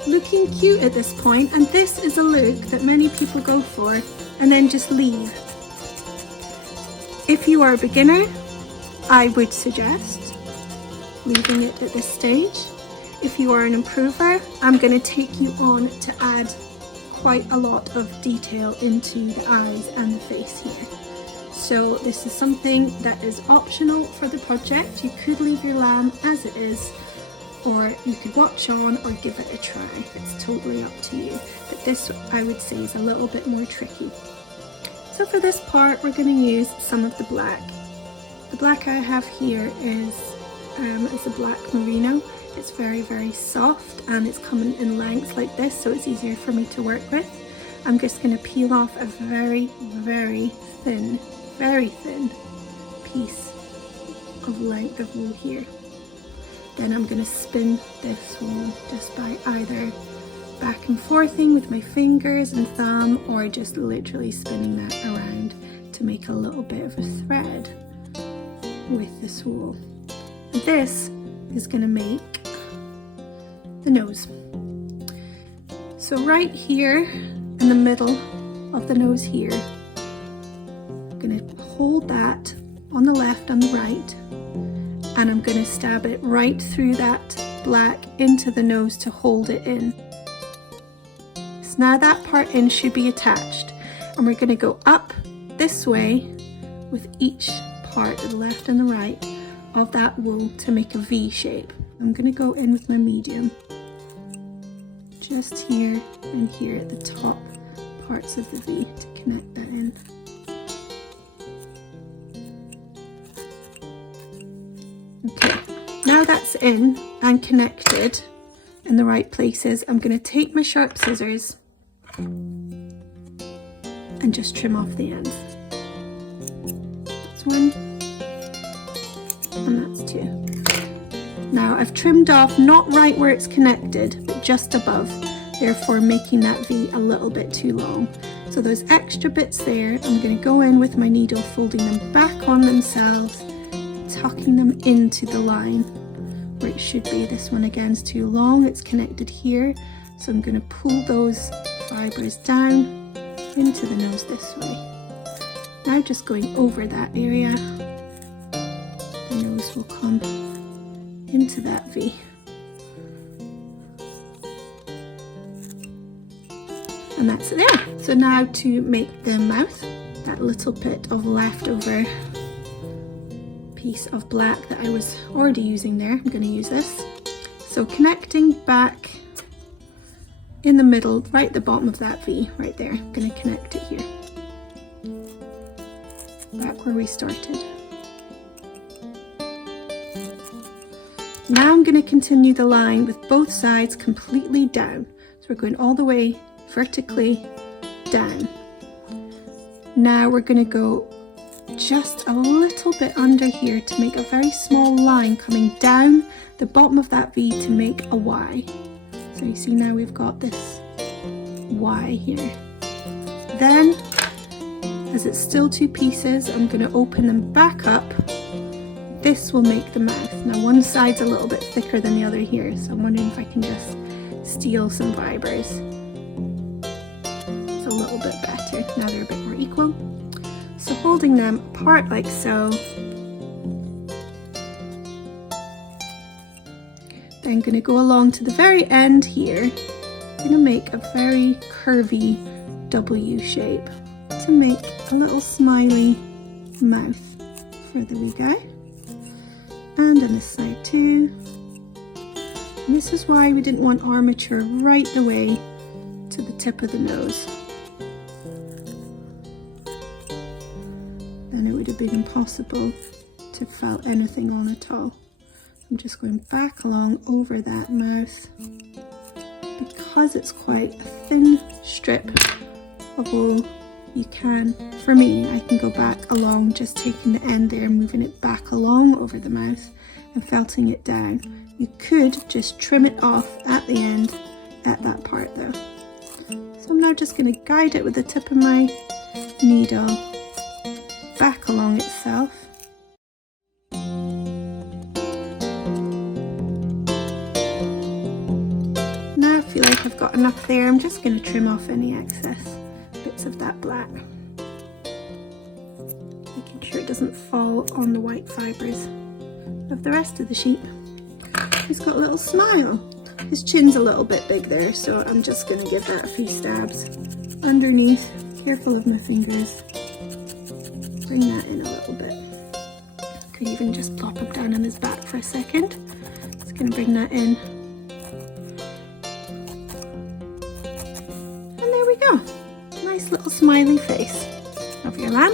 looking cute at this point, and this is a look that many people go for and then just leave. If you are a beginner, I would suggest leaving it at this stage. If you are an improver, I'm going to take you on to add quite a lot of detail into the eyes and the face here. So this is something that is optional for the project. You could leave your lamb as it is, or you could watch on or give it a try. It's totally up to you. But this, I would say, is a little bit more tricky. So for this part, we're going to use some of the black. The black I have here is a black merino. It's very, very soft, and it's coming in lengths like this, so it's easier for me to work with. I'm just going to peel off a very, very thin piece of length of wool here. Then I'm going to spin this wool just by either back and forthing with my fingers and thumb, or just literally spinning that around to make a little bit of a thread with this wool. This is going to make the nose. So right here in the middle of the nose here, I'm going to hold that on the left and the right, and I'm going to stab it right through that black into the nose to hold it in. So now that part in should be attached, and we're going to go up this way with each part, the left and the right, of that wool to make a V shape. I'm going to go in with my medium just here and here at the top parts of the V to connect that in. Okay, now that's in and connected in the right places, I'm going to take my sharp scissors and just trim off the ends. That's one, and that's two. Now I've trimmed off not right where it's connected, but just above, therefore making that V a little bit too long. So those extra bits there, I'm going to go in with my needle, folding them back on themselves, tucking them into the line where it should be. This one again is too long, it's connected here, so I'm going to pull those fibres down into the nose this way. Now just going over that area, the nose will come into that V. And that's it there. So now to make the mouth, that little bit of leftover piece of black that I was already using there, I'm going to use this. So connecting back in the middle, right at the bottom of that V, right there, I'm going to connect it here, back where we started. Now I'm going to continue the line with both sides completely down. So we're going all the way vertically down. Now we're going to go just a little bit under here to make a very small line coming down the bottom of that V to make a Y. So you see now we've got this Y here. Then, as it's still two pieces, I'm going to open them back up. This will make the mouth. Now one side's a little bit thicker than the other here, so I'm wondering if I can just steal some fibres. It's a little bit better. Now they're a bit more equal. So holding them apart like so. Then I'm going to go along to the very end here. I'm going to make a very curvy W shape to make a little smiley mouth for the wee guy. And on this side too. And this is why we didn't want armature right the way to the tip of the nose. Then it would have been impossible to felt anything on at all. I'm just going back along over that mouth. Because it's quite a thin strip of wool, you can, for me, I can go back along, just taking the end there and moving it back along over the mouth and felting it down. You could just trim it off at the end at that part though. So I'm now just going to guide it with the tip of my needle back along itself. Now feel like I've got enough there. I'm just going to trim off any excess bits of that black, making sure it doesn't fall on the white fibres of the rest of the sheep. He's got a little smile. His chin's a little bit big there, so I'm just going to give that a few stabs underneath. Careful of my fingers. Bring that in a little bit. Could even just plop him down on his back for a second. Just going to bring that in. And there we go. Nice little smiley face of your lamb.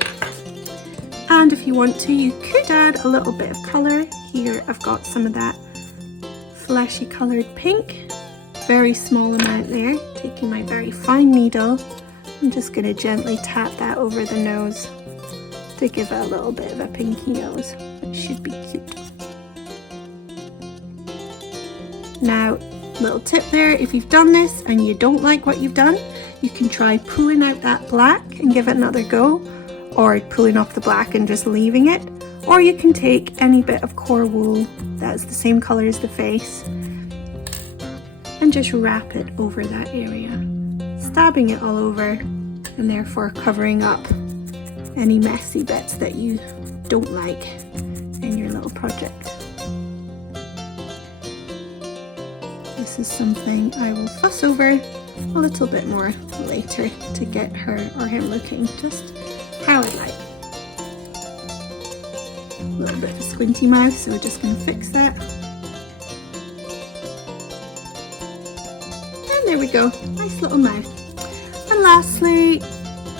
And if you want to, you could add a little bit of colour. Here I've got some of that fleshy coloured pink. Very small amount there. Taking my very fine needle, I'm just going to gently tap that over the nose to give it a little bit of a pinky nose. It should be cute. Now, little tip there, if you've done this and you don't like what you've done, you can try pulling out that black and give it another go, or pulling off the black and just leaving it. Or you can take any bit of core wool that's the same colour as the face and just wrap it over that area, stabbing it all over and therefore covering up any messy bits that you don't like in your little project. This is something I will fuss over a little bit more later to get her or him looking just how I'd like. A little bit of a squinty mouth, so we're just going to fix that. And there we go, nice little mouth. And lastly,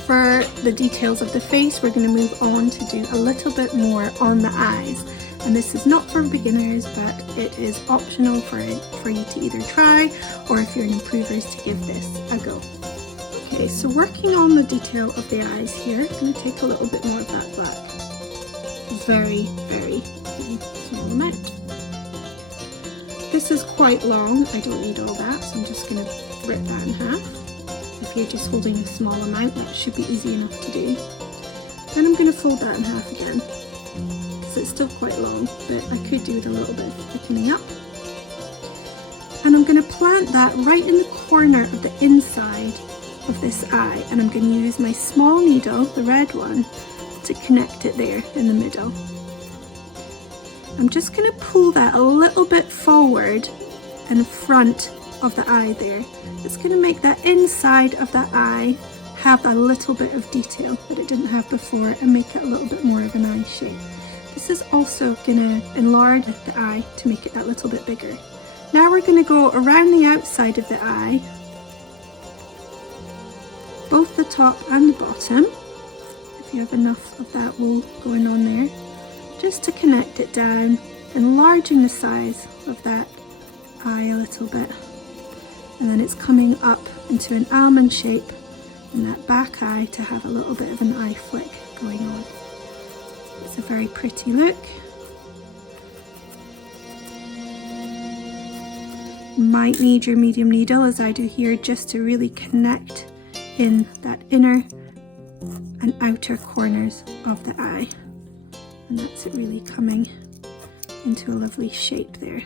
for the details of the face, we're going to move on to do a little bit more on the eyes. And this is not for beginners, but it is optional for you to either try, or if you're an improver, to give this a go. Okay, so working on the detail of the eyes here, I'm going to take a little bit more of that black. Very, very small amount. This is quite long, I don't need all that, so I'm just going to rip that in half. If you're just holding a small amount, that should be easy enough to do. Then I'm going to fold that in half again, because it's still quite long, but I could do with a little bit of thickening up. And I'm going to plant that right in the corner of the inside of this eye, and I'm going to use my small needle, the red one, to connect it there in the middle. I'm just going to pull that a little bit forward in front of the eye there. It's going to make that inside of that eye have a little bit of detail that it didn't have before and make it a little bit more of an eye shape. This is also going to enlarge the eye to make it that little bit bigger. Now we're going to go around the outside of the eye, both the top and the bottom, if you have enough of that wool going on there, just to connect it down, enlarging the size of that eye a little bit. And then it's coming up into an almond shape in that back eye to have a little bit of an eye flick going on. It's a very pretty look. You might need your medium needle, as I do here, just to really connect in that inner and outer corners of the eye. And that's it really coming into a lovely shape there.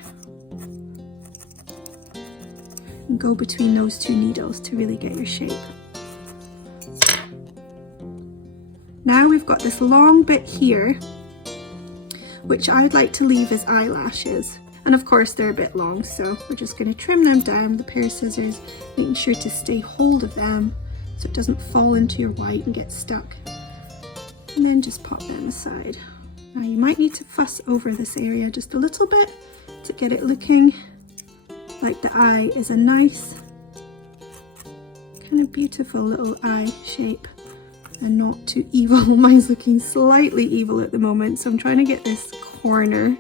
And go between those two needles to really get your shape. Now we've got this long bit here, which I would like to leave as eyelashes. And of course they're a bit long, so we're just going to trim them down with a pair of scissors, making sure to stay hold of them so it doesn't fall into your white and get stuck. And then just pop them aside. Now you might need to fuss over this area just a little bit to get it looking like the eye is a nice, kind of beautiful little eye shape and not too evil. Mine's looking slightly evil at the moment, so I'm trying to get this corner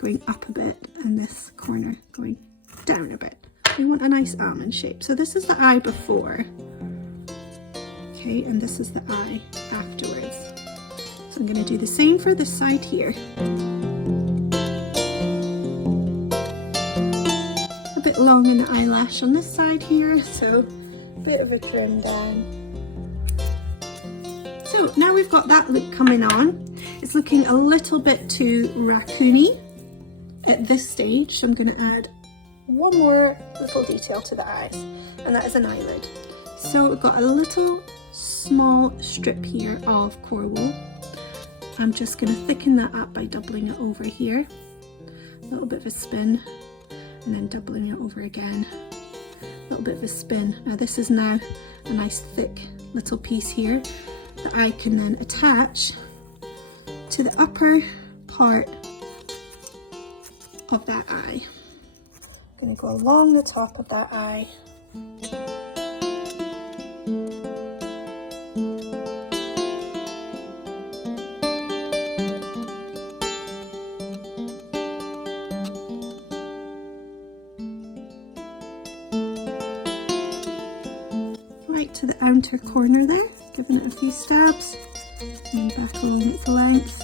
going up a bit and this corner going down a bit. We want a nice almond shape. So this is the eye before, okay, and this is the eye afterwards. So I'm going to do the same for this side here. A bit long in the eyelash on this side here, so a bit of a trim down. So now we've got that look coming on. It's looking a little bit too raccoony at this stage, so I'm going to add one more little detail to the eyes, and that is an eyelid. So we've got a little small strip here of core wool. I'm just going to thicken that up by doubling it over here. A little bit of a spin, and then doubling it over again. A little bit of a spin. Now this is now a nice thick little piece here that I can then attach to the upper part of that eye. I'm going to go along the top of that eye. Right to the outer corner there, giving it a few stabs, and back along its length.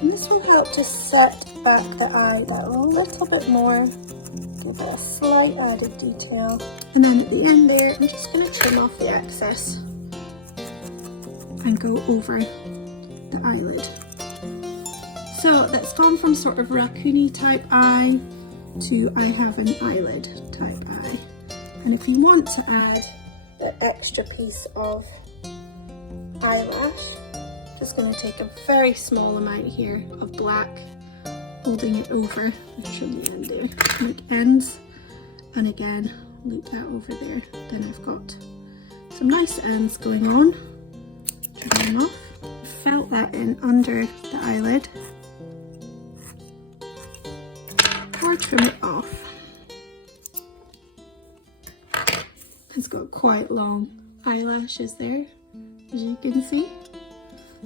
And this will help to set back the eye that little bit more, give it a slight added detail. And then at the end there, I'm just going to trim off the excess and go over the eyelid. So that's gone from sort of raccoony type eye to I have an eyelid type eye. And if you want to add the extra piece of eyelash, just going to take a very small amount here of black, holding it over and trim the end there, make ends, and again loop that over there. Then I've got some nice ends going on. Trim them off. Felt that in under the eyelid, or trim it off. It's got quite long eyelashes there, as you can see.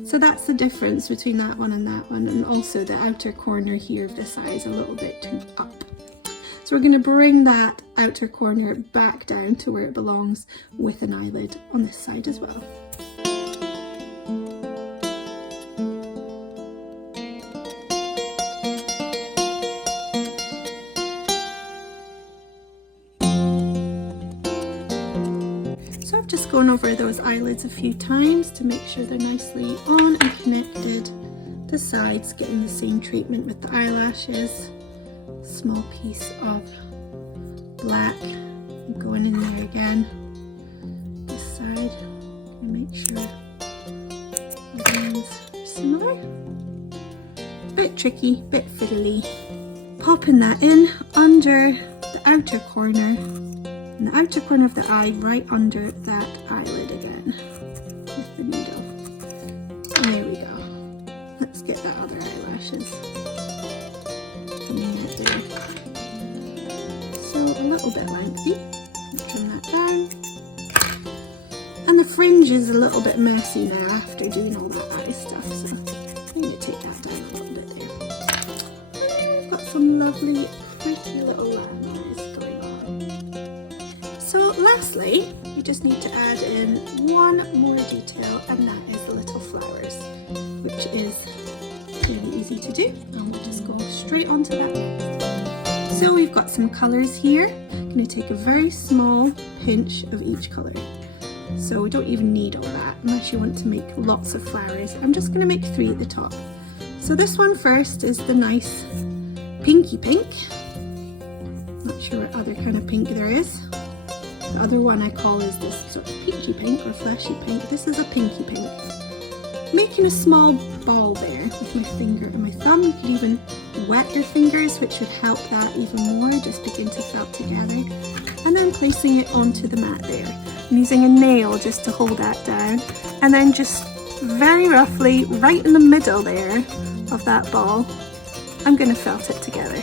So that's the difference between that one, and also the outer corner here of this eye is a little bit too up. So we're going to bring that outer corner back down to where it belongs with an eyelid on this side as well. So I've just gone over those eyelids a few times to make sure they're nicely on and connected. The sides getting the same treatment with the eyelashes. Small piece of black going in there again. This side, make sure the lines are similar. Bit tricky, bit fiddly. Popping that in under the outer corner. And the outer corner of the eye right under that eyelid again with the needle. There we go. Let's get that other eyelashes coming out there. So a little bit lengthy. Trim that down. And the fringe is a little bit messy now after doing all that eye stuff, so I'm going to take that down a little bit there. And then we've got some lovely pretty little lamb eyes going on. So lastly, we just need to add in one more detail, and that is the little flowers, which is really easy to do, and we'll just go straight onto that. So we've got some colours here. I'm going to take a very small pinch of each colour. So we don't even need all that unless you want to make lots of flowers. I'm just going to make 3 at the top. So this one first is the nice pinky pink. Not sure what other kind of pink there is. The other one I call is this sort of peachy pink or flashy pink. This is a pinky pink. Making a small ball there with my finger and my thumb. You could even wet your fingers, which would help that even more. Just begin to felt together. And then placing it onto the mat there. I'm using a nail just to hold that down. And then just very roughly, right in the middle there of that ball, I'm going to felt it together.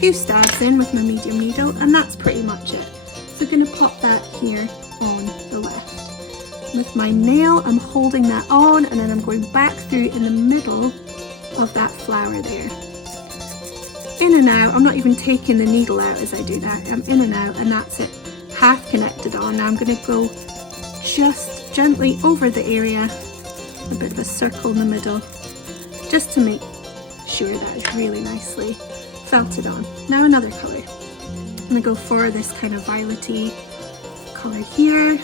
Few stabs in with my medium needle, and that's pretty much it. So I'm going to pop that here on the left. With my nail, I'm holding that on, and then I'm going back through in the middle of that flower there. In and out. I'm not even taking the needle out as I do that. I'm in and out, and that's it. Half connected on. Now I'm going to go just gently over the area, a bit of a circle in the middle, just to make sure that is really nicely felted on. Now another colour. I'm going to go for this kind of violety colour here,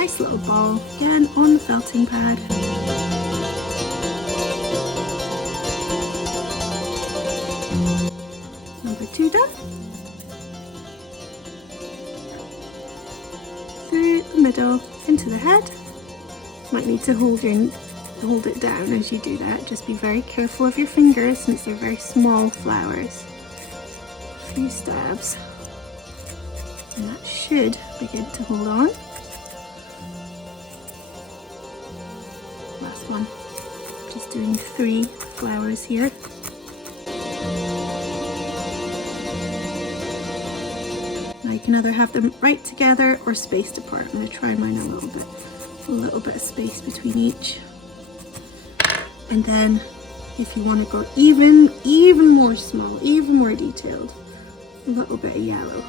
Nice little ball, again on the felting pad. Number 2 done. Through the middle, into the head. Might need to hold it down as you do that. Just be very careful of your fingers since they're very small flowers. A few stabs. And that should begin to hold on. Last one. Just doing 3 flowers here. Now you can either have them right together or spaced apart. I'm going to try mine a little bit of space between each. And then if you want to go even more small, even more detailed, a little bit of yellow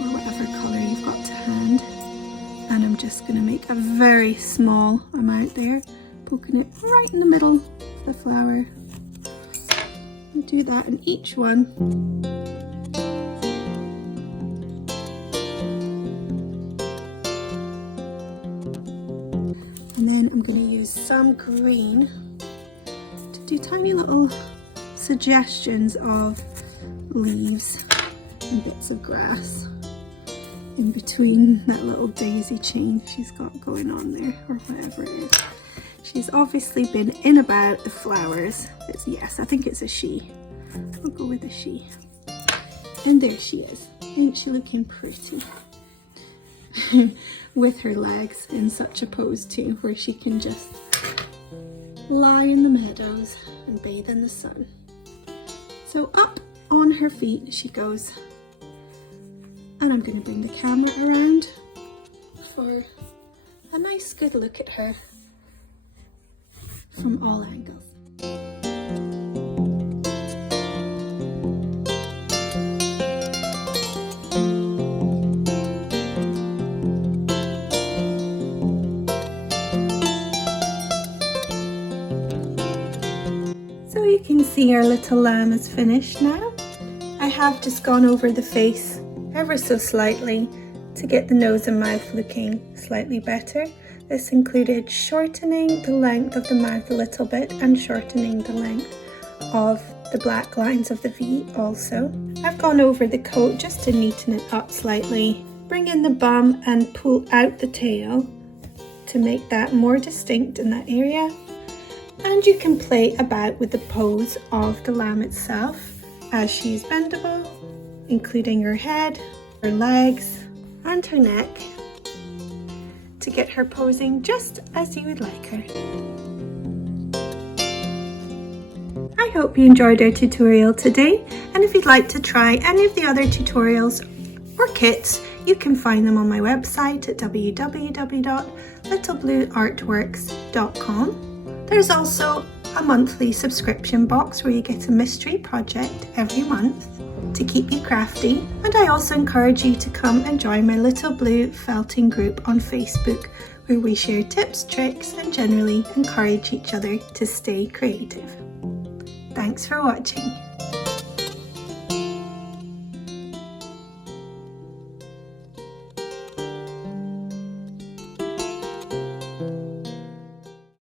or whatever colour you've got to hand. And I'm just going to make a very small amount there, poking it right in the middle of the flower. And do that in each one. And then I'm going to use some green to do tiny little suggestions of leaves and bits of grass in between that little daisy chain she's got going on there, or whatever it is. She's obviously been in about the flowers. Yes, I think it's a she. I'll go with a she. And there she is. Ain't she looking pretty? With her legs in such a pose too, where she can just lie in the meadows and bathe in the sun. So up on her feet she goes. And I'm going to bring the camera around for a nice good look at her from all angles. So you can see our little lamb is finished now. I have just gone over the face ever so slightly to get the nose and mouth looking slightly better. This included shortening the length of the mouth a little bit and shortening the length of the black lines of the V also. I've gone over the coat just to neaten it up slightly. Bring in the bum and pull out the tail to make that more distinct in that area. And you can play about with the pose of the lamb itself as she is bendable, including her head, her legs and her neck, to get her posing just as you would like her. I hope you enjoyed our tutorial today, and if you'd like to try any of the other tutorials or kits, you can find them on my website at www.littleblueartworks.com. There's also a monthly subscription box where you get a mystery project every month to keep you crafty, and I also encourage you to come and join my Little Blue Felting group on Facebook, where we share tips, tricks and generally encourage each other to stay creative. Thanks for watching.